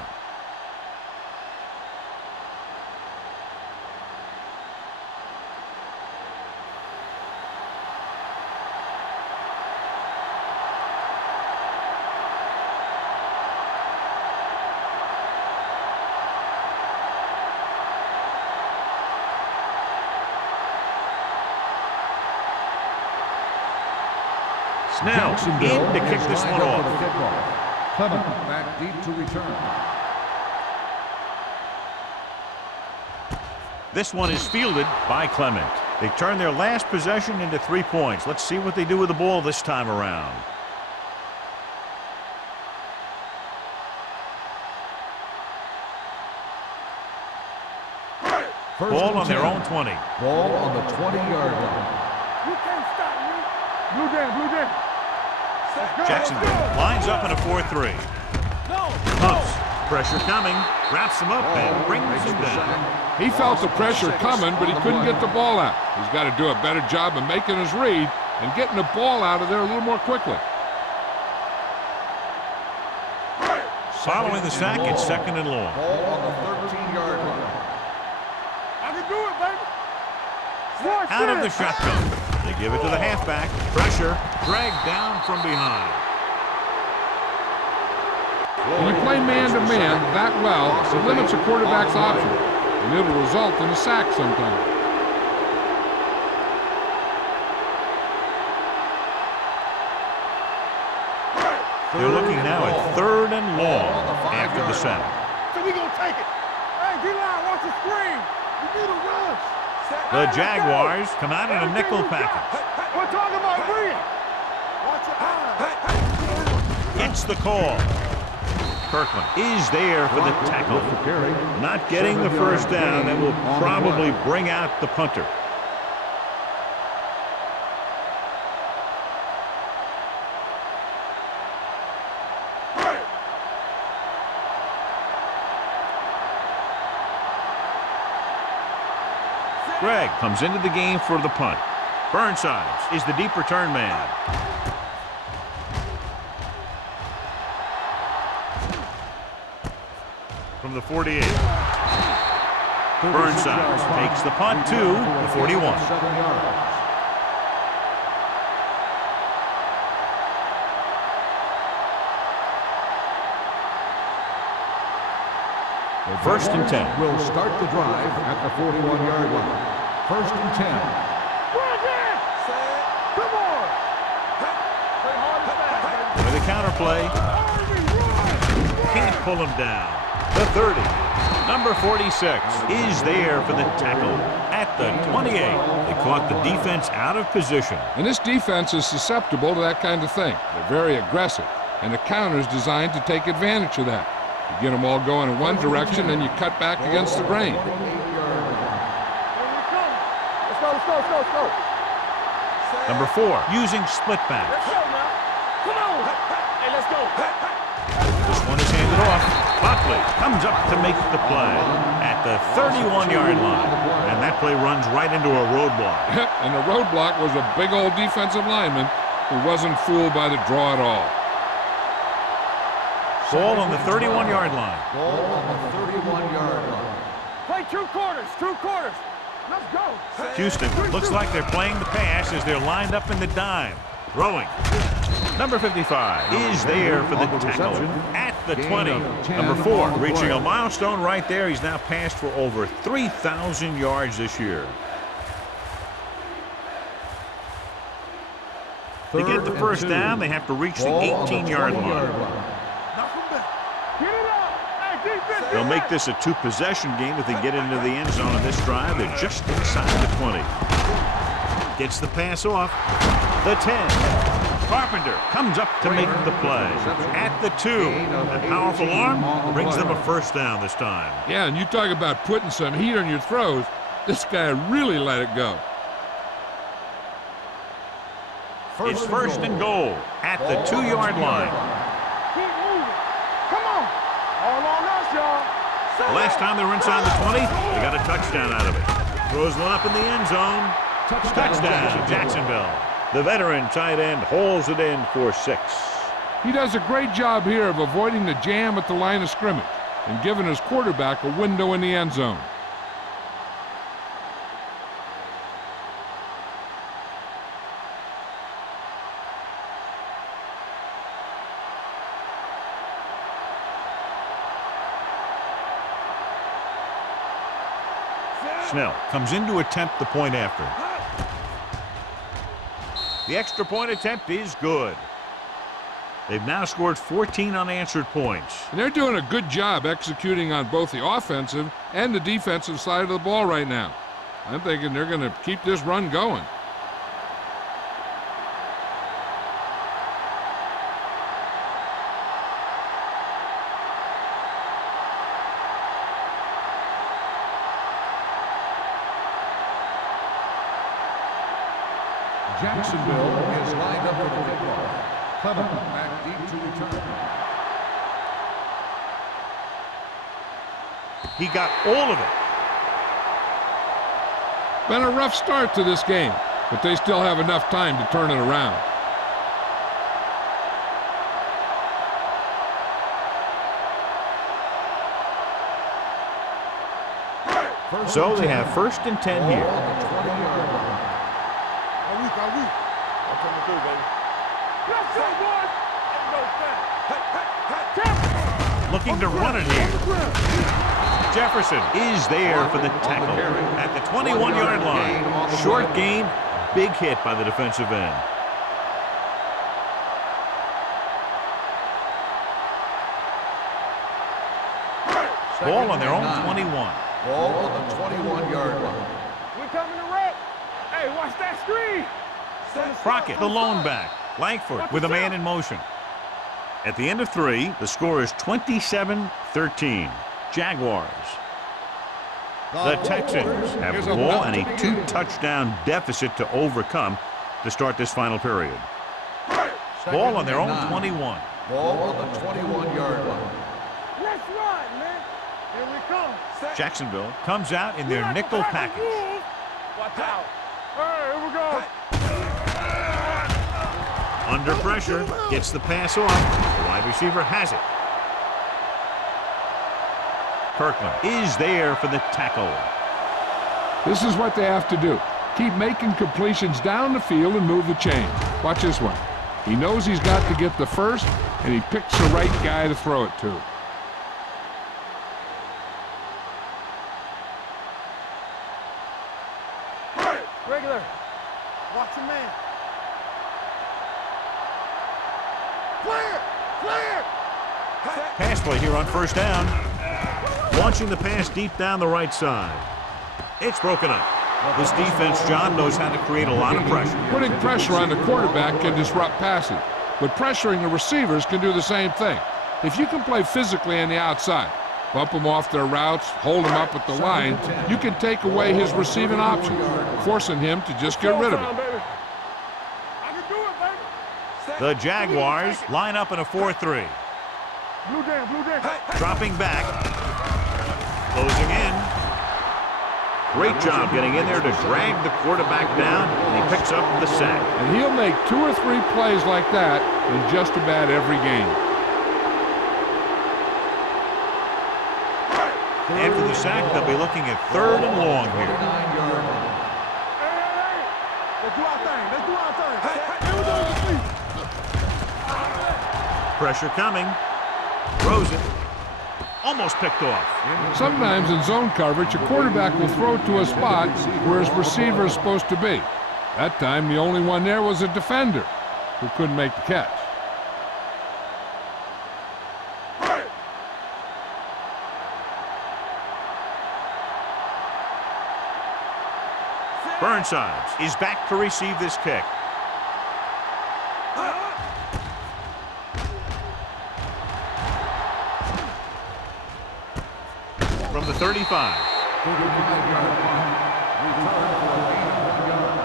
Snell in to kick this one off. Clement back deep to return. This one is fielded by Clement. They turn their last possession into 3 points. Let's see what they do with the ball this time around. Ball on their own 20. Ball on the 20-yard line. You can't stop me. Blue down, blue down. Jacksonville lines up in a 4-3. Pumps. Pressure coming. Wraps him up and brings him down. He felt the pressure coming, but he couldn't get the ball out. He's got to do a better job of making his read and getting the ball out of there a little more quickly. Following the sack, it's 2nd and long. Ball on the 13-yard line. I can do it, baby. Out of the shotgun. They give it to the halfback. Pressure. Dragged down from behind. When you play man-to-man that well, it limits a quarterback's option, and it'll result in a sack sometimes. They're looking now at 3rd and long after the sack. So we gonna take it. Hey, D-line, watch the screen. You need a rush. The Jaguars come out in a nickel package. We're talking about bring it. Watch your eyes. Gets the call. Kirkland is there for the tackle. Not getting the first down. That will probably bring out the punter. Gregg comes into the game for the punt. Burnsides is the deep return man. From the 48. Burnsides takes the punt to the 41. 7 yards. First and 10. Will start the drive at the 41-yard line. First and 10. Come on. Play hard and fast, With a counterplay. Can't pull him down. The 30. Number 46 is there for the tackle at the 28. They caught the defense out of position. And this defense is susceptible to that kind of thing. They're very aggressive, and the counter's designed to take advantage of that. You get them all going in one direction, and you cut back against the grain. Let's go. Number 4 using split backs. Let's go now. Come on. Hey, let's go. This one is handed off. Buckley comes up to make the play at the 31-yard line. And that play runs right into a roadblock. And the roadblock was a big old defensive lineman who wasn't fooled by the draw at all. Ball on the 31-yard line. Ball on the 31-yard line. Play 2 quarters, 2 quarters. Let's go. Houston looks like they're playing the pass as they're lined up in the dime. Throwing. Number 55 is there for the tackle at the 20. Number 4 reaching a milestone right there. He's now passed for over 3,000 yards this year. To get the first down, they have to reach the 18-yard line. They'll make this a 2-possession game if they get into the end zone in this drive. They're just inside the 20. Gets the pass off. The 10. Carpenter comes up to make the play. At the 2. A powerful arm brings them a first down this time. Yeah, and you talk about putting some heat on your throws. This guy really let it go. It's first and goal at the 2-yard line. Keep moving. Come on. All on us, y'all. The last time they were inside the 20, they got a touchdown out of it. Throws one up in the end zone. Touchdown, Jacksonville. The veteran tight end holds it in for 6. He does a great job here of avoiding the jam at the line of scrimmage and giving his quarterback a window in the end zone. Snell comes in to attempt the point after. The extra point attempt is good. They've now scored 14 unanswered points. And they're doing a good job executing on both the offensive and the defensive side of the ball right now. I'm thinking they're going to keep this run going. Jacksonville is lined up for the kickoff. Clement back deep to return. He got all of it. Been a rough start to this game, but they still have enough time to turn it around. So they have first and 10 here. Let's go, boys. Ain't no thing. Looking to run it here. Jefferson is there for the tackle at the 21-yard line. Short gain, big hit by the defensive end. Ball on their own 21. Ball on the 21-yard line. We coming to wreck. Hey, watch that screen. Crockett, the lone back. Langford with a man in motion. At the end of 3, the score is 27-13. Jaguars. The Texans have the ball and a 2-touchdown deficit to overcome to start this final period. Ball on their own 21. Ball on the 21-yard line. Let's run, man. Here we come. Jacksonville comes out in their nickel package. Watch out. Hey, here we go. Under pressure, gets the pass off. The wide receiver has it. Kirkland is there for the tackle. This is what they have to do. Keep making completions down the field and move the chains. Watch this one. He knows he's got to get the first, and he picks the right guy to throw it to. Regular. Watch your man. Clear! Clear! Pass play here on first down. Launching the pass deep down the right side. It's broken up. This defense, John, knows how to create a lot of pressure. Putting pressure on the quarterback can disrupt passing, but pressuring the receivers can do the same thing. If you can play physically on the outside, bump them off their routes, hold them up at the line, you can take away his receiving options, forcing him to just get rid of it. I can do it, baby. The Jaguars line up in a 4-3. Blue down, blue down. Dropping back. Closing in. Great job getting in there to drag the quarterback down, and he picks up the sack. And he'll make 2 or 3 plays like that in just about every game. After the sack, they'll be looking at 3rd and long here. 49-yard line. Hey, let's do our thing. Let's do our thing. Here we go, you see. Pressure coming. Throws it. Almost picked off. Sometimes in zone coverage, a quarterback will throw to a spot where his receiver is supposed to be. That time, the only one there was a defender who couldn't make the catch. Burnsides is back to receive this kick. From the 35. 35-yard line. Return for a gain of 1 yard.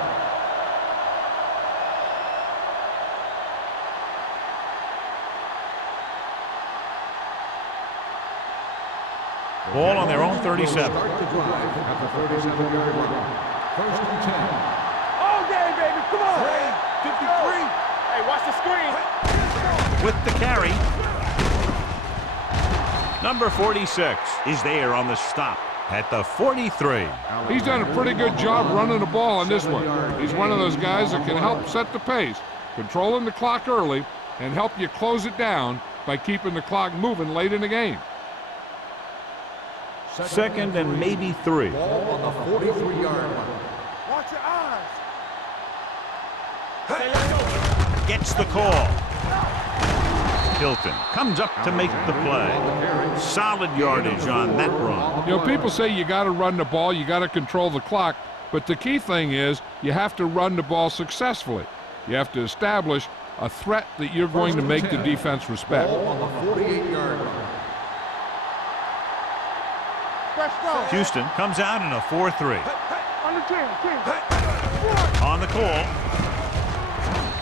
Ball on their own 37. Start the drive at the 37-yard line. 1st and 10. All game, baby. Come on. 53. Hey, watch the screen. With the carry. Number 46 is there on the stop at the 43. He's done a pretty good job running the ball on this one. He's one of those guys that can help set the pace, controlling the clock early, and help you close it down by keeping the clock moving late in the game. 2nd and maybe 3. Ball on the 43-yard line. Watch your eyes. Gets the call. Hilton comes up to make the play. Solid yardage on that run. You know, people say you got to run the ball, you got to control the clock, but the key thing is you have to run the ball successfully. You have to establish a threat that you're going to make the defense respect. Ball on the 48-yard line. Houston comes out in a 4-3. On the 10. On the call.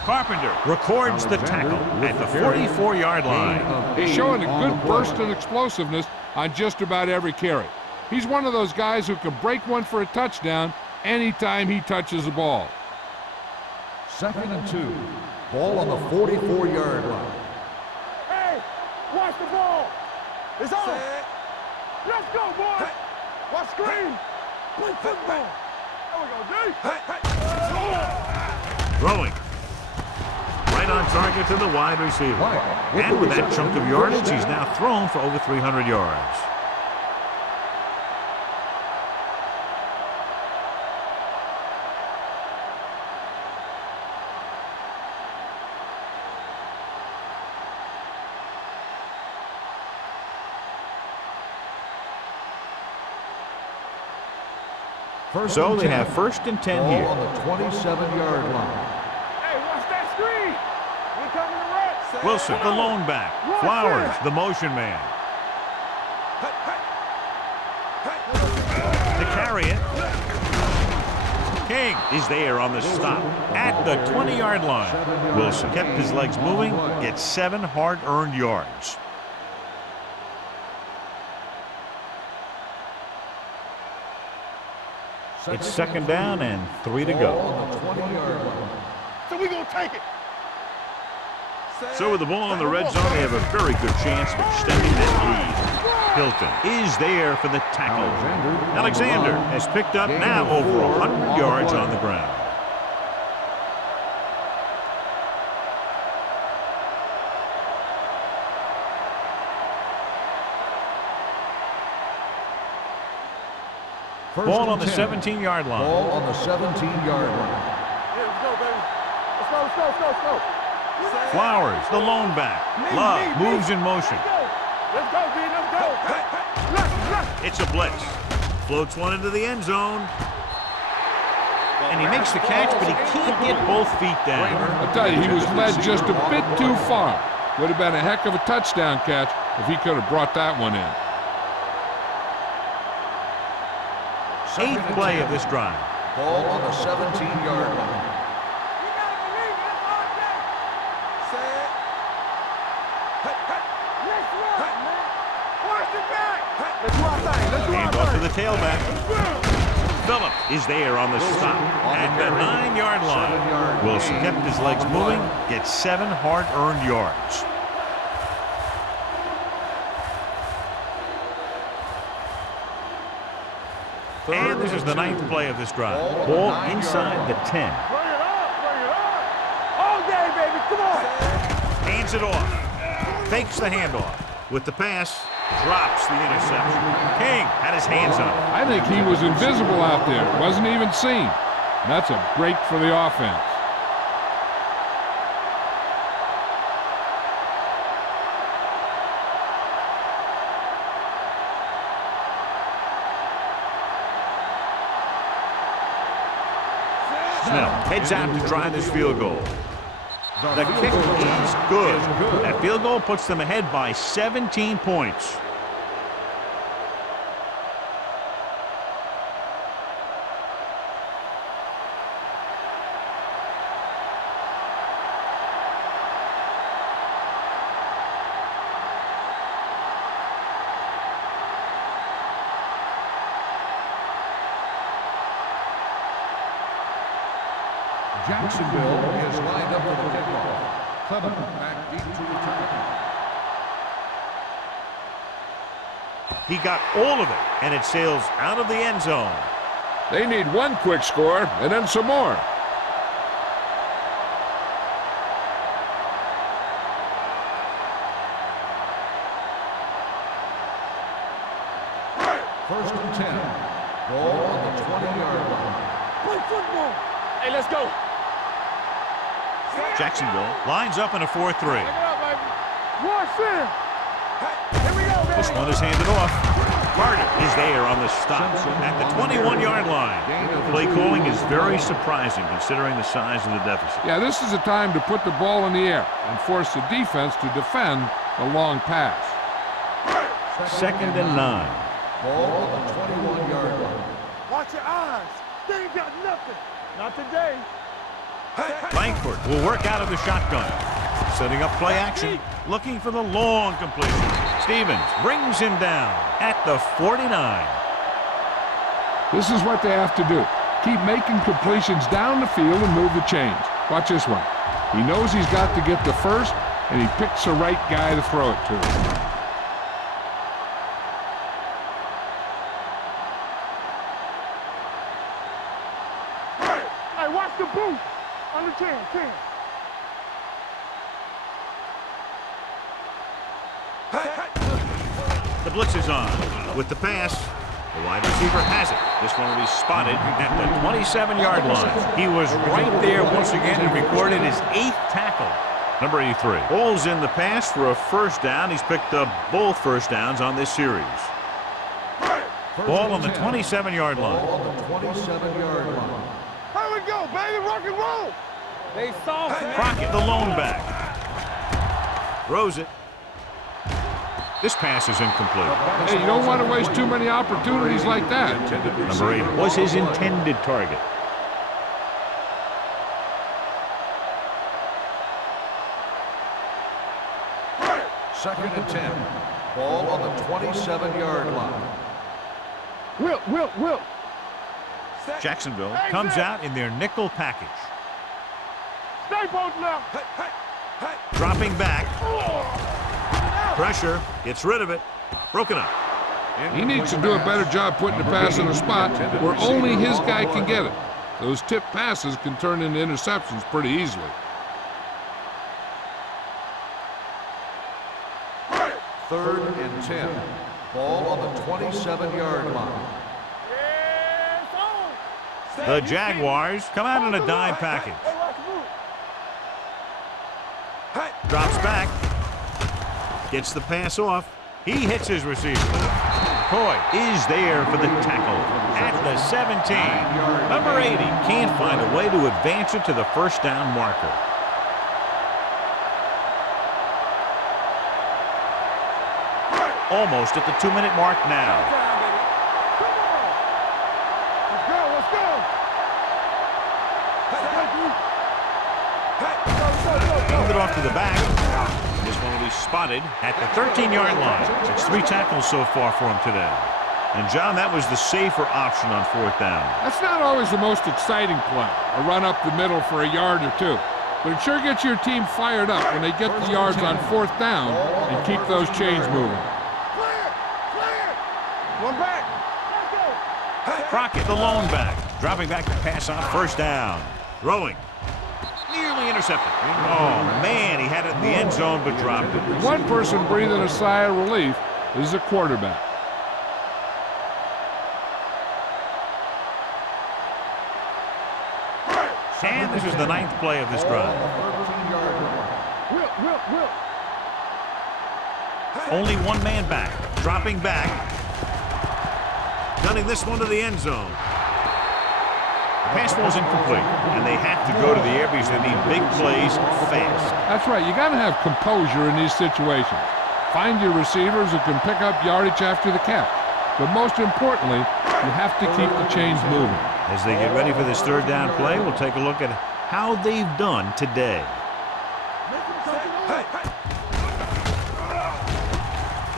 Carpenter records the tackle at the 44-yard line. He's showing a good burst and explosiveness on just about every carry. He's one of those guys who can break one for a touchdown anytime he touches the ball. 2nd and 2. Ball on the 44-yard line. Hey, watch the ball. It's on. Let's go, boy. Watch screen. Play football. There we go, D. Throwing. Right on target to the wide receiver. And with that chunk of yardage, he's now thrown for over 300 yards. So they have 1st and 10 Ball here. on the 27-yard line. Hey, watch that screen. We coming to red. Wilson, the lone back. Flowers, the motion man. To carry it. King is there on the stop at the 20-yard line. Wilson kept his legs moving, gets 7 hard-earned yards. It's 2nd down and 3 to Ball go. on the 20-yard line. So we gonna take it. So with the ball in the red zone, they have a very good chance of extending that lead. Hilton is there for the tackle. Alexander has picked up now over 100 yards on the ground. Ball on the 17-yard line. Ball on the 17-yard line. Here, let's go, baby. Let's go. Flowers, the lone back. Love moves in motion. Let's go, B. Let's go. It's a blitz. Floats one into the end zone. And he makes the catch, but he can't get both feet down. I'll tell you, he was led just a bit too far. Would have been a heck of a touchdown catch if he could have brought that one in. 8th play of this drive. Ball on the 17-yard line. Hand off to the tailback. Phillip is there on the stop at the 9-yard line. Wilson kept his legs moving, gets 7 hard-earned yards. And this is the 9th play of this drive. Ball inside the 10. Bring it up, bring it up. All day, baby, come on. Hands it off. Fakes the handoff. With the pass, drops the interception. King had his hands on it. I think he was invisible out there. Wasn't even seen. That's a break for the offense. Snell heads out to try this field goal. The kick is good. That field goal puts them ahead by 17 points. Jacksonville is lined up for the kickoff. Clement back deep to return. He got all of it, and it sails out of the end zone. They need one quick score and then some more. First and 10. Ball on the 20-yard line. Play football. Hey, let's go. Jacksonville lines up in a 4-3. Pick it up, baby. One center. Here we go, baby. This one is handed off. Carter is there on the stop at the 21-yard line. Play calling is very surprising considering the size of the deficit. Yeah, this is a time to put the ball in the air and force the defense to defend the long pass. Second and 9. Ball on the 21-yard line. Watch your eyes. They ain't got nothing. Not today. Langford will work out of the shotgun. Setting up play action, looking for the long completion. Stevens brings him down at the 49. This is what they have to do. Keep making completions down the field and move the chains. Watch this one. He knows he's got to get the first, and he picks the right guy to throw it to. Hey, watch the booth. On the 10. The blitz is on. With the pass, the wide receiver has it. This one will be spotted at the 27-yard line. He was right there once again and recorded his 8th tackle. Number 83. Ball's in the pass for a first down. He's picked up both first downs on this series. Ball on the 27-yard line. Ball on the 27-yard line. Here we go, baby. Rock and roll. They soft, man. Crockett, the lone back. Throws it. This pass is incomplete. Hey, you don't want to waste too many opportunities like that. Number 8 was his intended target. Second and 10. Ball on the 27-yard line. Will. Jacksonville comes out in their nickel package. Stay both now. Dropping back. Pressure. Gets rid of it. Broken up. He needs to do a better job putting the pass in a spot where only his guy can get it. Those tip passes can turn into interceptions pretty easily. Third and 10. Ball on the 27-yard line. The Jaguars come out in a dime package. Drops back. Gets the pass off. He hits his receiver. Coy is there for the tackle at the 17. Number 80 can't find a way to advance it to the first down marker. Almost at the 2-minute mark now. Let's go. Hand it off to the back. This one will be spotted at the 13-yard line. It's 3 tackles so far for him today. And, John, that was the safer option on 4th down. That's not always the most exciting play, a run up the middle for a yard or 2. But it sure gets your team fired up when they get the yards on 4th down and keep those chains moving. Clear. One back. Let's go. Crockett, the lone back. Dropping back to pass on first down. Throwing. Nearly intercepted. Oh, man, he had it in the end zone but dropped it. One person breathing a sigh of relief is the quarterback. And this is the 9th play of this drive. Only one man back. Dropping back. Gunning this one to the end zone. The pass ball's incomplete, and they have to go to the air because they need big plays fast. That's right. You got to have composure in these situations. Find your receivers who can pick up yardage after the catch. But most importantly, you have to keep the chains moving. As they get ready for this third down play, we'll take a look at how they've done today.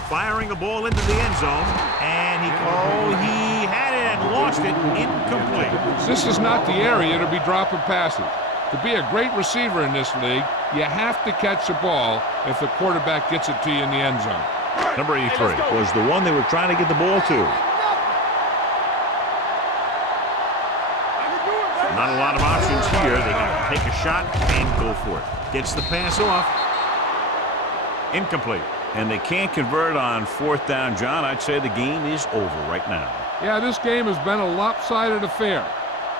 Firing a ball into the end zone, and he had it and lost it. Incomplete. This is not the area to be dropping passes. To be a great receiver in this league, you have to catch the ball if the quarterback gets it to you in the end zone. Number 83 was the one they were trying to get the ball to. Not a lot of options here. They got to take a shot and go for it. Gets the pass off. Incomplete. And they can't convert on fourth down, John. I'd say the game is over right now. Yeah, this game has been a lopsided affair.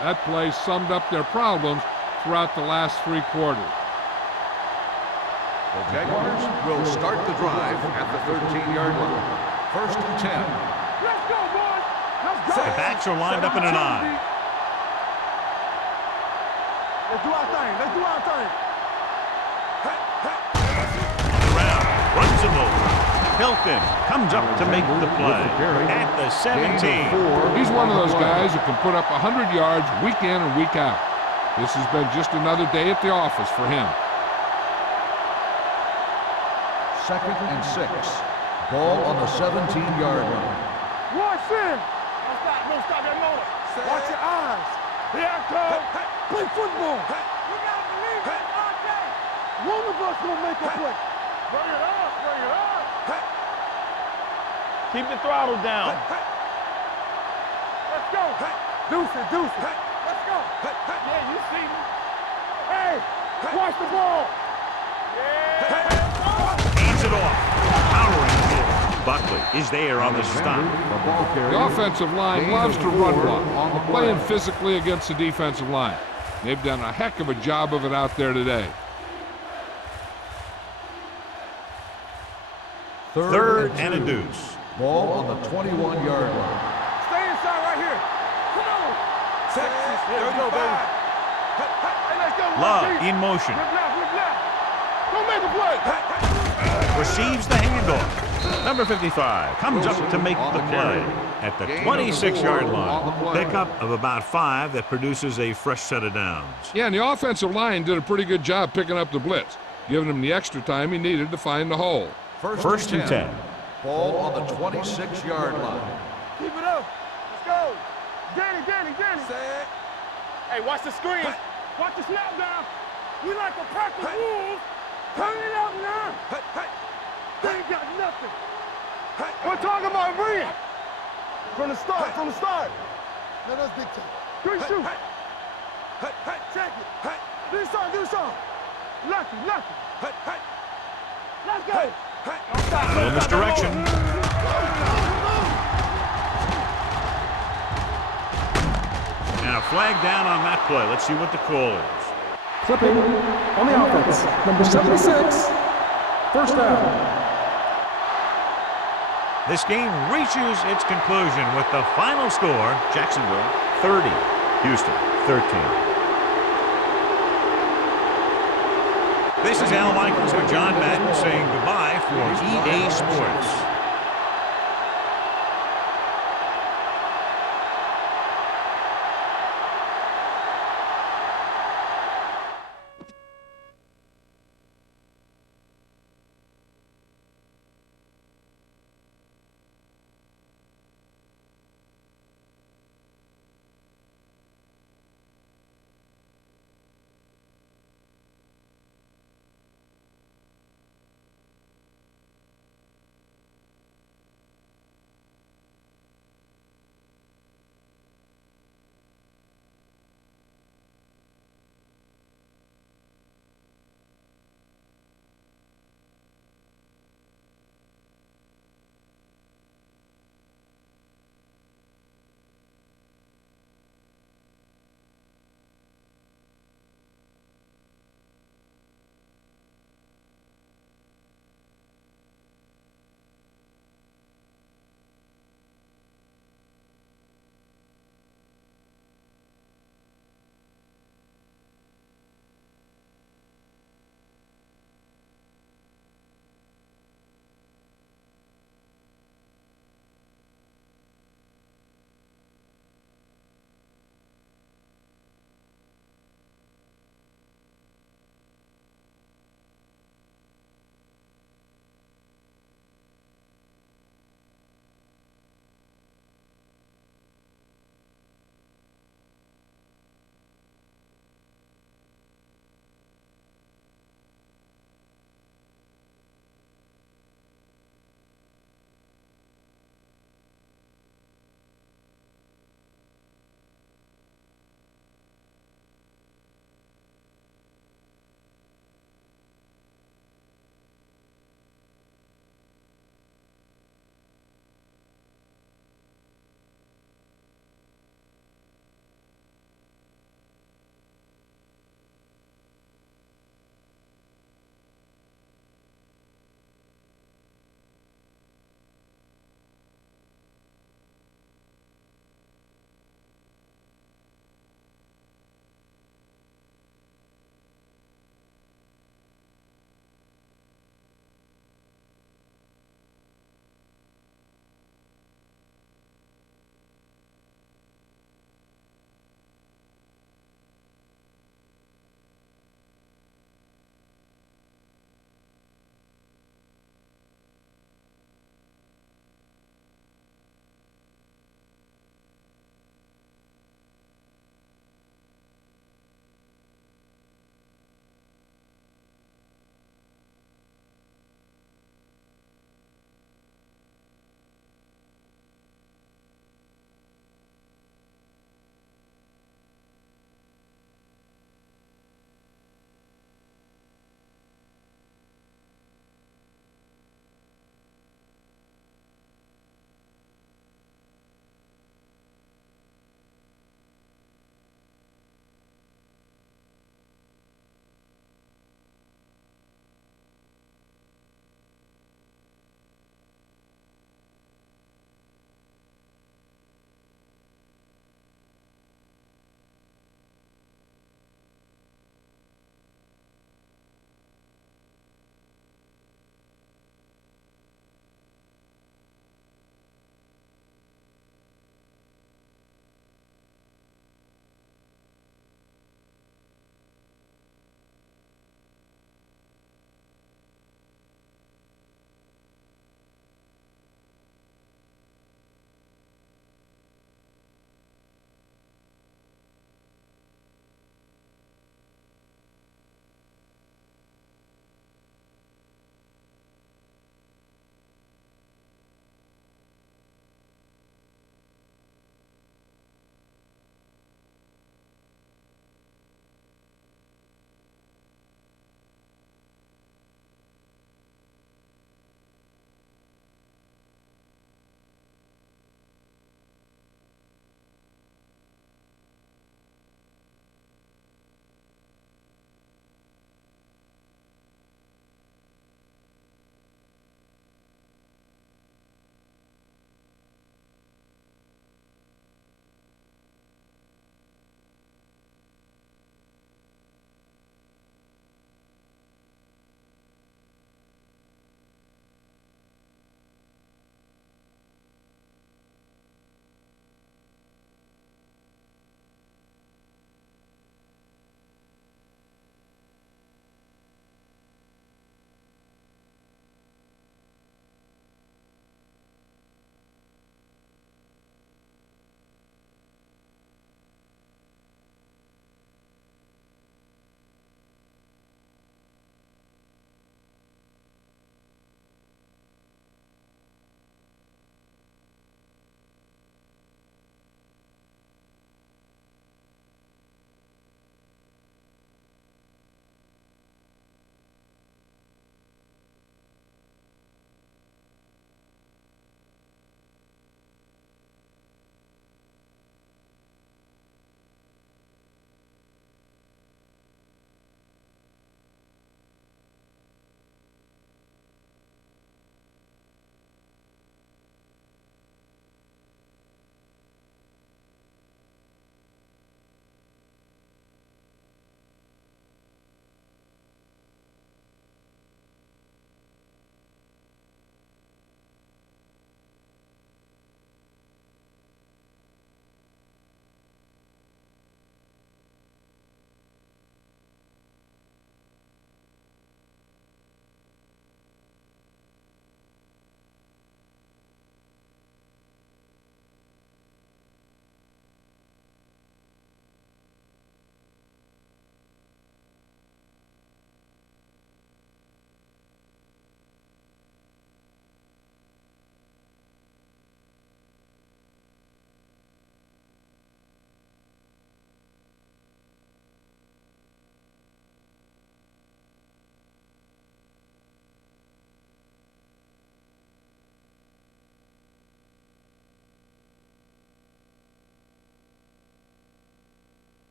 That play summed up their problems throughout the last 3 quarters. The Jaguars will start the drive at the 13-yard line. First and 10. Let's go, boys. Let's go. The backs are lined up in an I. Let's do our thing. Let's do our thing. Around. Runs him over. Hilton comes up to make the play at the 17. He's one of those guys who can put up 100 yards week in and week out. This has been just another day at the office for him. Second and 6. Ball on the 17-yard line. Watch in. Don't stop that motor. Watch your eyes. Here I come. Play football. You gotta believe it all day. One of us gonna make a play. Bring it up. Bring it up. Keep the throttle down. Let's go. Deuce it. Deuce it. Let's go. Yeah, you see me. Hey, watch the ball. Yeah. Hands it off. Powering the ball. Buckley is there on the stop. The offensive line loves to run block, playing physically against the defensive line. They've done a heck of a job of it out there today. Third and a deuce. Ball on the 21-yard line. Stay inside right here. Come on. Texas. There we go, baby. Hey, let's go. Love in motion. Flip left. Don't make a play. Receives the handoff. Number 55 comes up to make the play at the 26-yard line. Pickup of about 5 that produces a fresh set of downs. Yeah, and the offensive line did a pretty good job picking up the blitz, giving him the extra time he needed to find the hole. First and 10. Ball on the 26-yard line. Keep it up. Let's go. Danny. Set. Hey, watch the screen. Watch the snap down. We like to practice wolves. Turn it up now. They ain't got nothing. We're talking about bring it. From the start. Let us dictate. Good shoot. Check it. Do something. Lucky. Let's go. A little misdirection. And a flag down on that play. Let's see what the call is. Clipping on the offense. Number 76. First down. This game reaches its conclusion with the final score, Jacksonville 30, Houston 13. This is Al Michaels with John Madden saying goodbye for EA Sports.